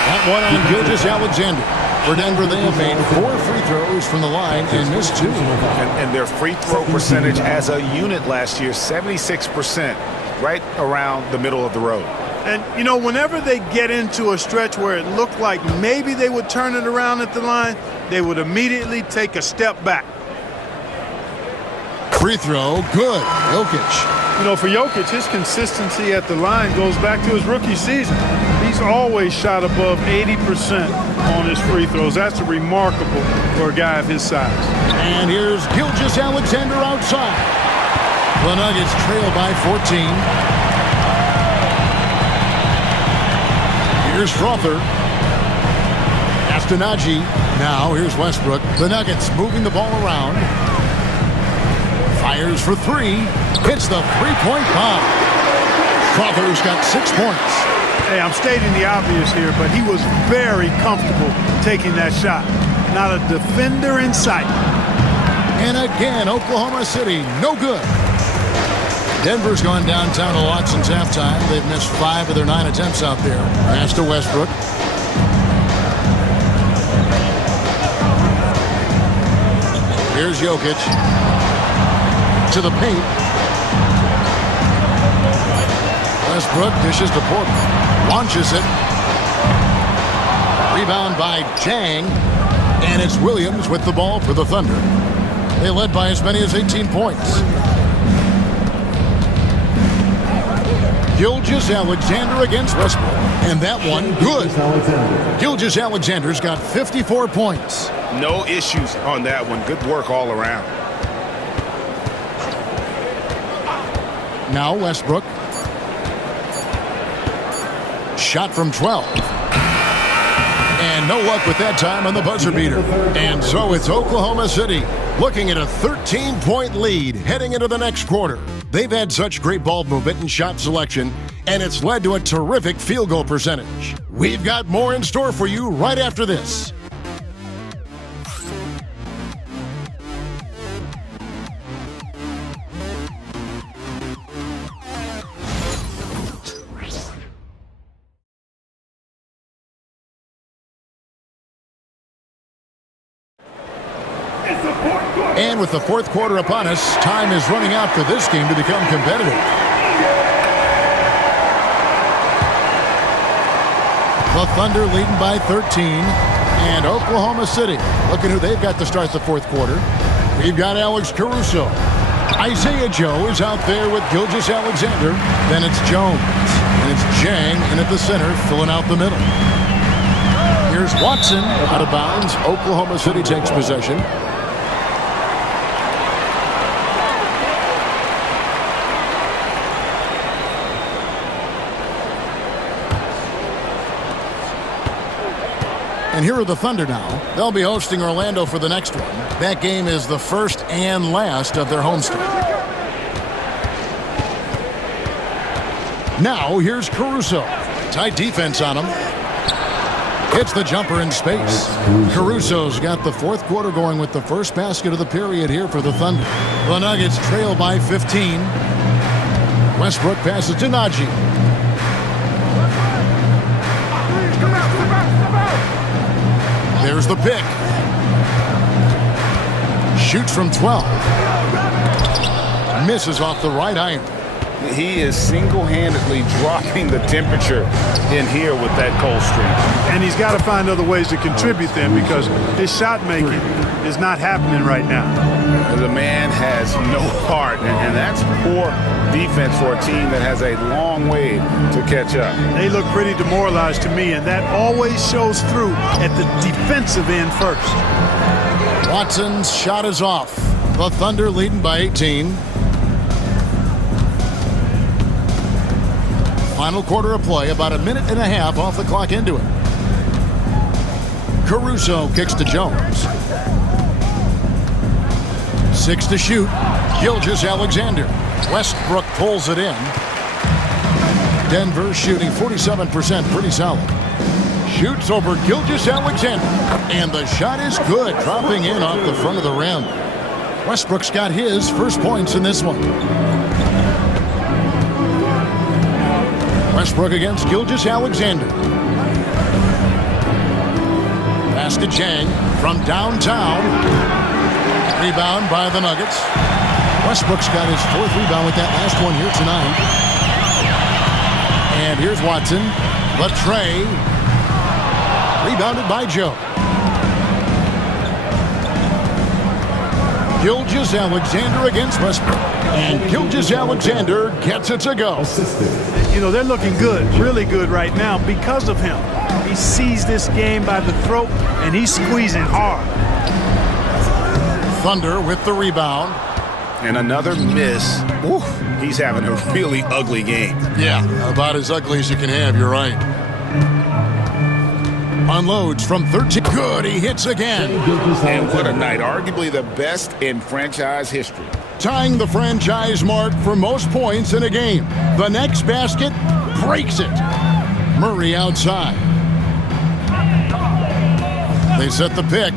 That one on Gilgeous-Alexander. For Denver, they have made 4 free throws from the line and missed 2. And their free throw percentage as a unit last year, 76%, right around the middle of the road. And, you know, whenever they get into a stretch where it looked like maybe they would turn it around at the line, they would immediately take a step back. Free throw, good. Jokic. You know, for Jokic, his consistency at the line goes back to his rookie season. He's always shot above 80% on his free throws. That's remarkable for a guy of his size. And here's Gilgeous-Alexander outside. The Nuggets trail by 14. Here's Frother. Castanagi. Now here's Westbrook. The Nuggets moving the ball around. Fires for 3. Hits the three-point bomb. Frother's got 6 points. Hey, I'm stating the obvious here, but he was very comfortable taking that shot. Not a defender in sight. And again, Oklahoma City, no good. Denver's gone downtown a lot since halftime. They've missed 5 of their 9 attempts out there. Pass to Westbrook. Here's Jokic. To the paint. Westbrook dishes to Porter. Launches it. Rebound by Jang. And it's Williams with the ball for the Thunder. They led by as many as 18 points. Gilgeous-Alexander against Westbrook. And that one, good. Gilgeous-Alexander's got 54 points. No issues on that one. Good work all around. Now Westbrook. Shot from 12. And no luck with that time on the buzzer beater. And so it's Oklahoma City looking at a 13-point lead heading into the next quarter. They've had such great ball movement and shot selection, and it's led to a terrific field goal percentage. We've got more in store for you right after this. And with the fourth quarter upon us, time is running out for this game to become competitive. The Thunder leading by 13. And Oklahoma City, looking who they've got to start the fourth quarter. We've got Alex Caruso. Isaiah Joe is out there with Gilgeous-Alexander. Then it's Jones. And it's Jang in at the center, filling out the middle. Here's Watson out of bounds. Oklahoma City takes possession. And here are the Thunder now. They'll be hosting Orlando for the next one. That game is the first and last of their homestand. Now here's Caruso. Tight defense on him. Hits the jumper in space. Caruso's got the fourth quarter going with the first basket of the period here for the Thunder. The Nuggets trail by 15. Westbrook passes to Najee. There's the pick. Shoots from 12. Misses off the right iron. He is single-handedly dropping the temperature in here with that cold streak. And he's got to find other ways to contribute then, because his shot making is not happening right now. The man has no heart, and that's poor defense for a team that has a long way to catch up. They look pretty demoralized to me, and that always shows through at the defensive end first. Watson's shot is off. The Thunder leading by 18. Final quarter of play, about a minute and a half off the clock into it. Caruso kicks to Jones. 6 to shoot. Gilgeous-Alexander. Westbrook pulls it in. Denver shooting 47%, pretty solid. Shoots over Gilgeous-Alexander. And the shot is good, dropping in off the front of the rim. Westbrook's got his first points in this one. Westbrook against Gilgeous-Alexander. Pass to Jang from downtown. Rebound by the Nuggets. Westbrook's got his fourth rebound with that last one here tonight. And here's Watson. The tray. Rebounded by Joe. Gilgeous-Alexander against Westbrook. And Gilgeous-Alexander gets it to go. You know, they're looking good, really good right now because of him. He sees this game by the throat, and he's squeezing hard. Thunder with the rebound. And another miss. Ooh, he's having a really ugly game. Yeah, about as ugly as you can have, you're right. Unloads from 13. Good, he hits again. And what a night. Arguably the best in franchise history. Tying the franchise mark for most points in a game. The next basket breaks it. Murray outside. They set the pick.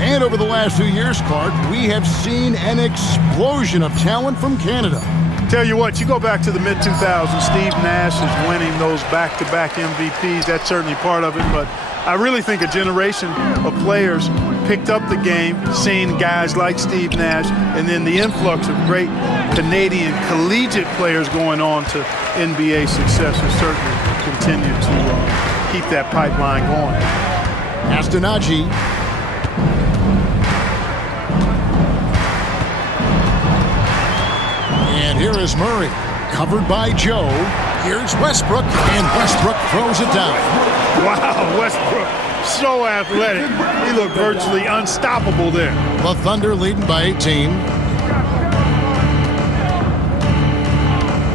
And over the last 2 years, Clark, we have seen an explosion of talent from Canada. Tell you what, you go back to the mid-2000s, Steve Nash is winning those back-to-back MVPs. That's certainly part of it, but I really think a generation of players picked up the game, seeing guys like Steve Nash, and then the influx of great Canadian collegiate players going on to NBA success has certainly continued to keep that pipeline going. Astonagi. And here is Murray, covered by Joe. Here's Westbrook, and Westbrook throws it down. Wow, Westbrook, so athletic. He looked virtually unstoppable there. The Thunder leading by 18.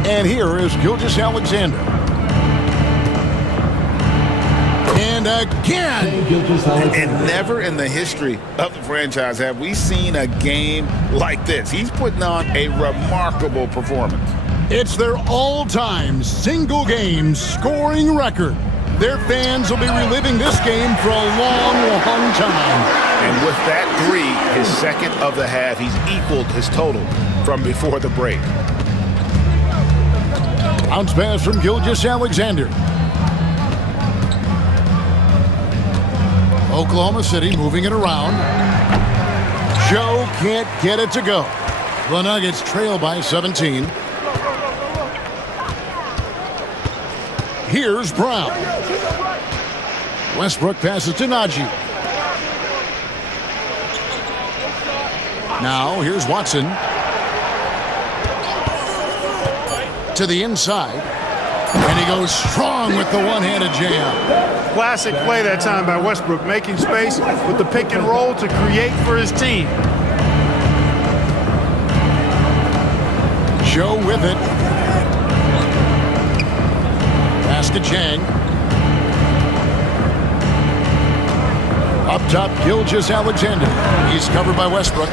And here is Gilgeous-Alexander. And again. And never in the history of the franchise have we seen a game like this. He's putting on a remarkable performance. It's their all-time single-game scoring record. Their fans will be reliving this game for a long, long time. And with that three, his second of the half, he's equaled his total from before the break. Bounce pass from Gilgeous-Alexander. Oklahoma City moving it around. Joe can't get it to go. The Nuggets trail by 17. Here's Brown. Westbrook passes to Najee. Now here's Watson. To the inside. And he goes strong with the one-handed jam. Classic play that time by Westbrook, making space with the pick and roll to create for his team. Joe with it. Pass to Chang. Up top, Gilgeous-Alexander. He's covered by Westbrook.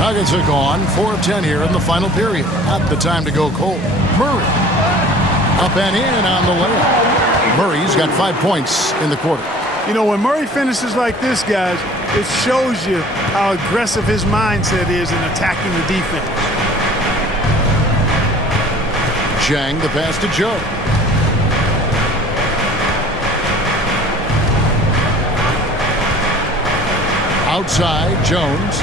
Nuggets are gone. 4 of 10 here in the final period. Not the time to go cold. Murray. Up and in on the layup. Murray's got 5 points in the quarter. You know, when Murray finishes like this, guys, it shows you how aggressive his mindset is in attacking the defense. Chang, the pass to Joe. Outside, Jones.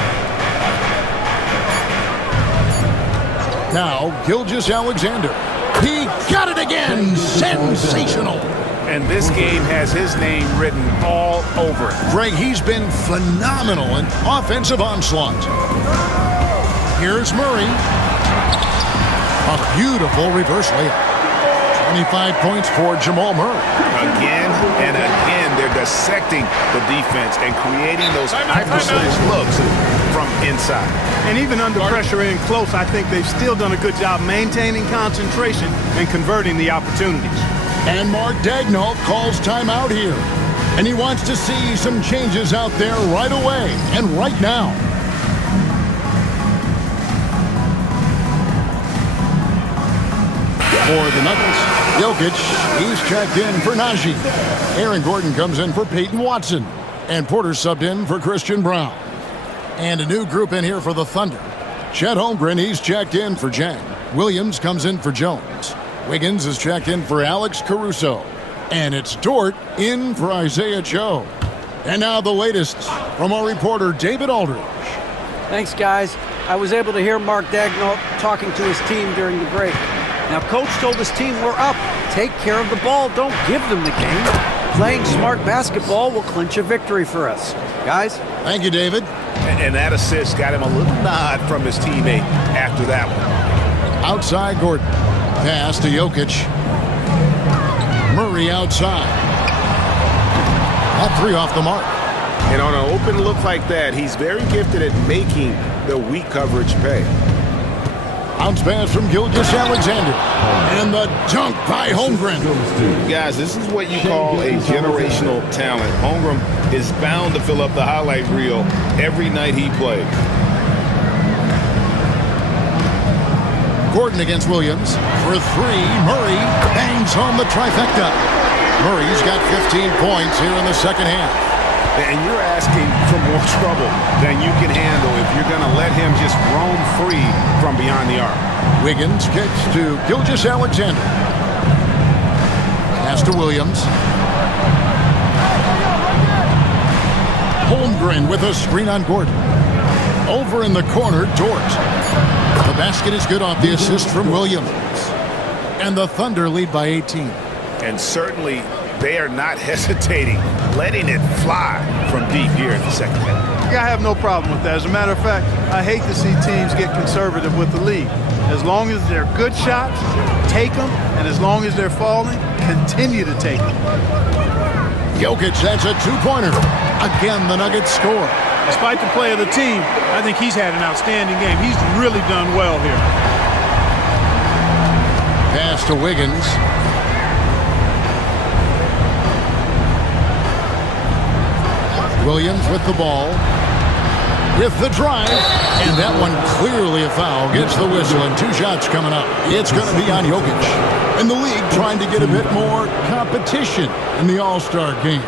Now, Gilgeous-Alexander. He got it again! Sensational! And this game has his name written all over it. Greg, he's been phenomenal in offensive onslaught. Here's Murray. A beautiful reverse layup. 25 points for Jamal Murray. Again and again, they're dissecting the defense and creating those high percentage looks from inside. And even under pressure and close, I think they've still done a good job maintaining concentration and converting the opportunities. And Mark Daigneault calls timeout here. And he wants to see some changes out there right away and right now. For the Nuggets, Jokic, he's checked in for Najee. Aaron Gordon comes in for Peyton Watson. And Porter subbed in for Christian Brown. And a new group in here for the Thunder. Chet Holmgren, he's checked in for Jang. Williams comes in for Jones. Wiggins is checked in for Alex Caruso. And it's Dort in for Isaiah Joe. And now the latest from our reporter, David Aldridge. Thanks, guys. I was able to hear Mark Daigneault talking to his team during the break. Now, Coach told his team, we're up. Take care of the ball. Don't give them the game. Playing smart basketball will clinch a victory for us. Guys? Thank you, David. And that assist got him a little nod from his teammate after that one. Outside Gordon. Pass to Jokic. Murray outside. That three off the mark. And on an open look like that, he's very gifted at making the weak coverage pay. Bounce pass from Gilgeous-Alexander. And the dunk by Holmgren. Guys, this is what you call a generational talent. Holmgren is bound to fill up the highlight reel every night he plays. Gordon against Williams. For three, Murray bangs home the trifecta. Murray's got 15 points here in the second half. And you're asking for more trouble than you can handle if you're going to let him just roam free from beyond the arc. Wiggins kicks to Gilgeous-Alexander. Pass to Williams. Holmgren with a screen on Gordon. Over in the corner, Dort. The basket is good off the assist from Williams. And the Thunder lead by 18. And certainly they are not hesitating, letting it fly from deep here in the second half. I have no problem with that. As a matter of fact, I hate to see teams get conservative with the lead. As long as they're good shots, take them. And as long as they're falling, continue to take them. Jokic, that's a two-pointer. Again, the Nuggets score. Despite the play of the team, I think he's had an outstanding game. He's really done well here. Pass to Wiggins. Williams with the ball. With the drive. And that one clearly a foul. Gets the whistle and 2 shots coming up. It's going to be on Jokic. And the league trying to get a bit more competition in the All-Star game.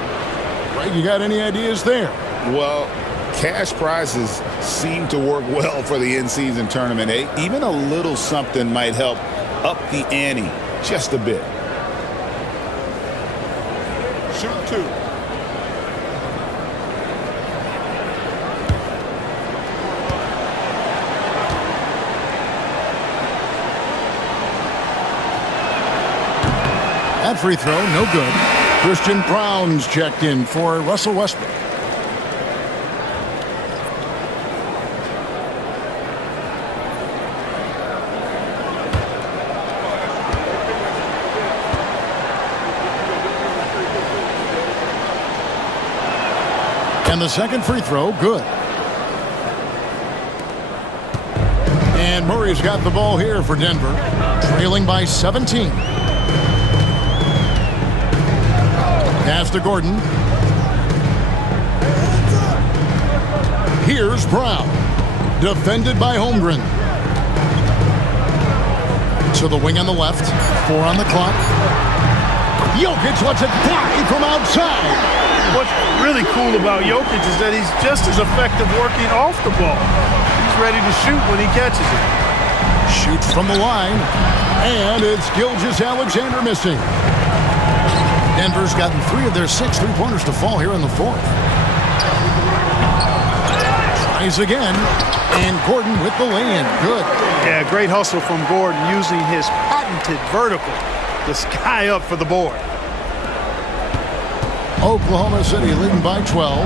Right, you got any ideas there? Well, cash prizes seem to work well for the in-season tournament. Even a little something might help up the ante just a bit. Shoot 2. That free throw, no good. Christian Brown's checked in for Russell Westbrook. And the second free throw, good. And Murray's got the ball here for Denver, trailing by 17. Pass to Gordon. Here's Brown. Defended by Holmgren. To the wing on the left. 4 on the clock. Jokic lets it fly from outside. What's really cool about Jokic is that he's just as effective working off the ball. He's ready to shoot when he catches it. Shoots from the line. And it's Gilgeous-Alexander missing. Denver's gotten 3 of their 6 3-pointers to fall here in the 4th. Tries again, and Gordon with the lay-in. Good. Yeah, great hustle from Gordon using his patented vertical to sky up for the board. Oklahoma City leading by 12.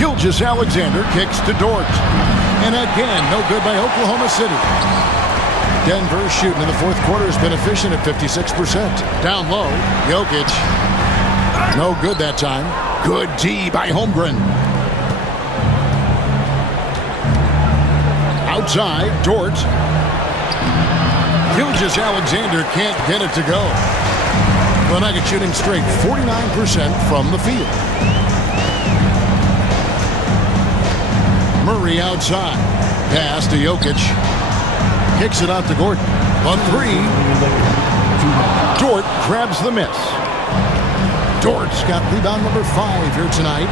Gilgeous-Alexander kicks to Dort. And again, no good by Oklahoma City. Denver shooting in the 4th quarter has been efficient at 56%. Down low, Jokic. No good that time. Good D by Holmgren. Outside, Dort. Gilgeous-Alexander can't get it to go. The Nuggets shooting straight 49% from the field. Murray outside. Pass to Jokic. Kicks it out to Gordon. On 3. Dort grabs the miss. Dort's got rebound number 5 here tonight.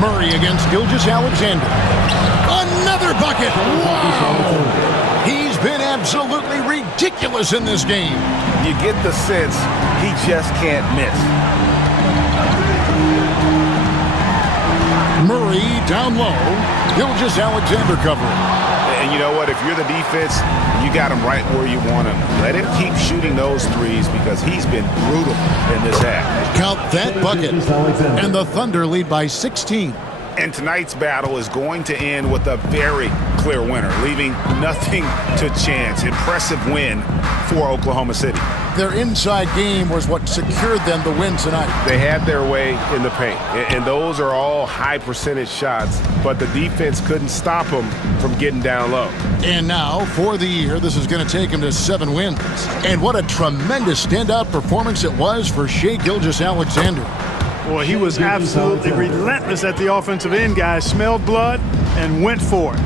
Murray against Gilgeous-Alexander. Another bucket. Wow! He's been absolutely ridiculous in this game. You get the sense he just can't miss. Murray down low. Gilgeous-Alexander covering. And you know what? If you're the defense, you got him right where you want him. Let him keep shooting those threes because he's been brutal in this half. Count that bucket. And the Thunder lead by 16. And tonight's battle is going to end with a very clear winner, leaving nothing to chance. Impressive win for Oklahoma City. Their inside game was what secured them the win tonight. They had their way in the paint, and those are all high percentage shots, but the defense couldn't stop them from getting down low. And now, for the year, this is going to take them to 7 wins. And what a tremendous standout performance it was for Shai Gilgeous-Alexander. Boy, he was absolutely relentless at the offensive end, guys. Smelled blood and went for it.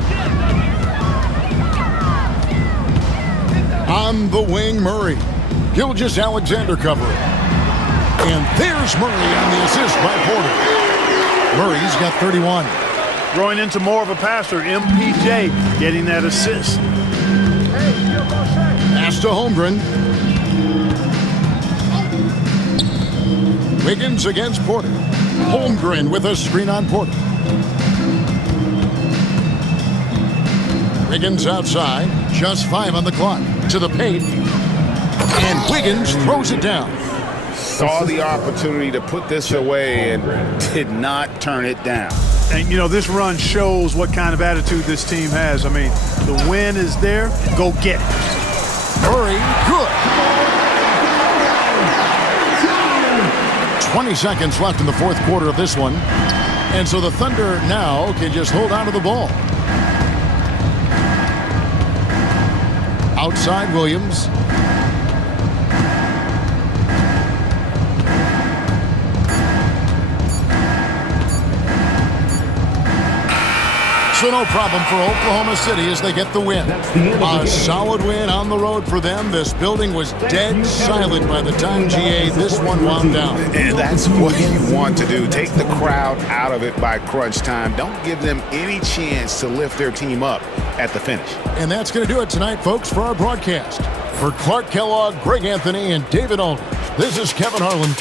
On the wing, Murray. Gilgeous-Alexander covering. And there's Murray on the assist by Porter. Murray's got 31. Growing into more of a passer, MPJ getting that assist. Pass to Holmgren. Wiggins against Porter. Holmgren with a screen on Porter. Wiggins outside. Just 5 on the clock. To the paint. And Wiggins throws it down. Saw the opportunity to put this away and did not turn it down. And, you know, this run shows what kind of attitude this team has. I mean, the win is there. Go get it. Murray, good. 20 seconds left in the 4th quarter of this one. And so the Thunder now can just hold on to the ball. Outside Williams. So no problem for Oklahoma City as they get the win. A solid win on the road for them. This building was dead silent by the time, GA, this one wound down. And that's what you want to do. Take the crowd out of it by crunch time. Don't give them any chance to lift their team up at the finish. And that's going to do it tonight, folks, for our broadcast. For Clark Kellogg, Greg Anthony, and David Aldridge, this is Kevin Harlan.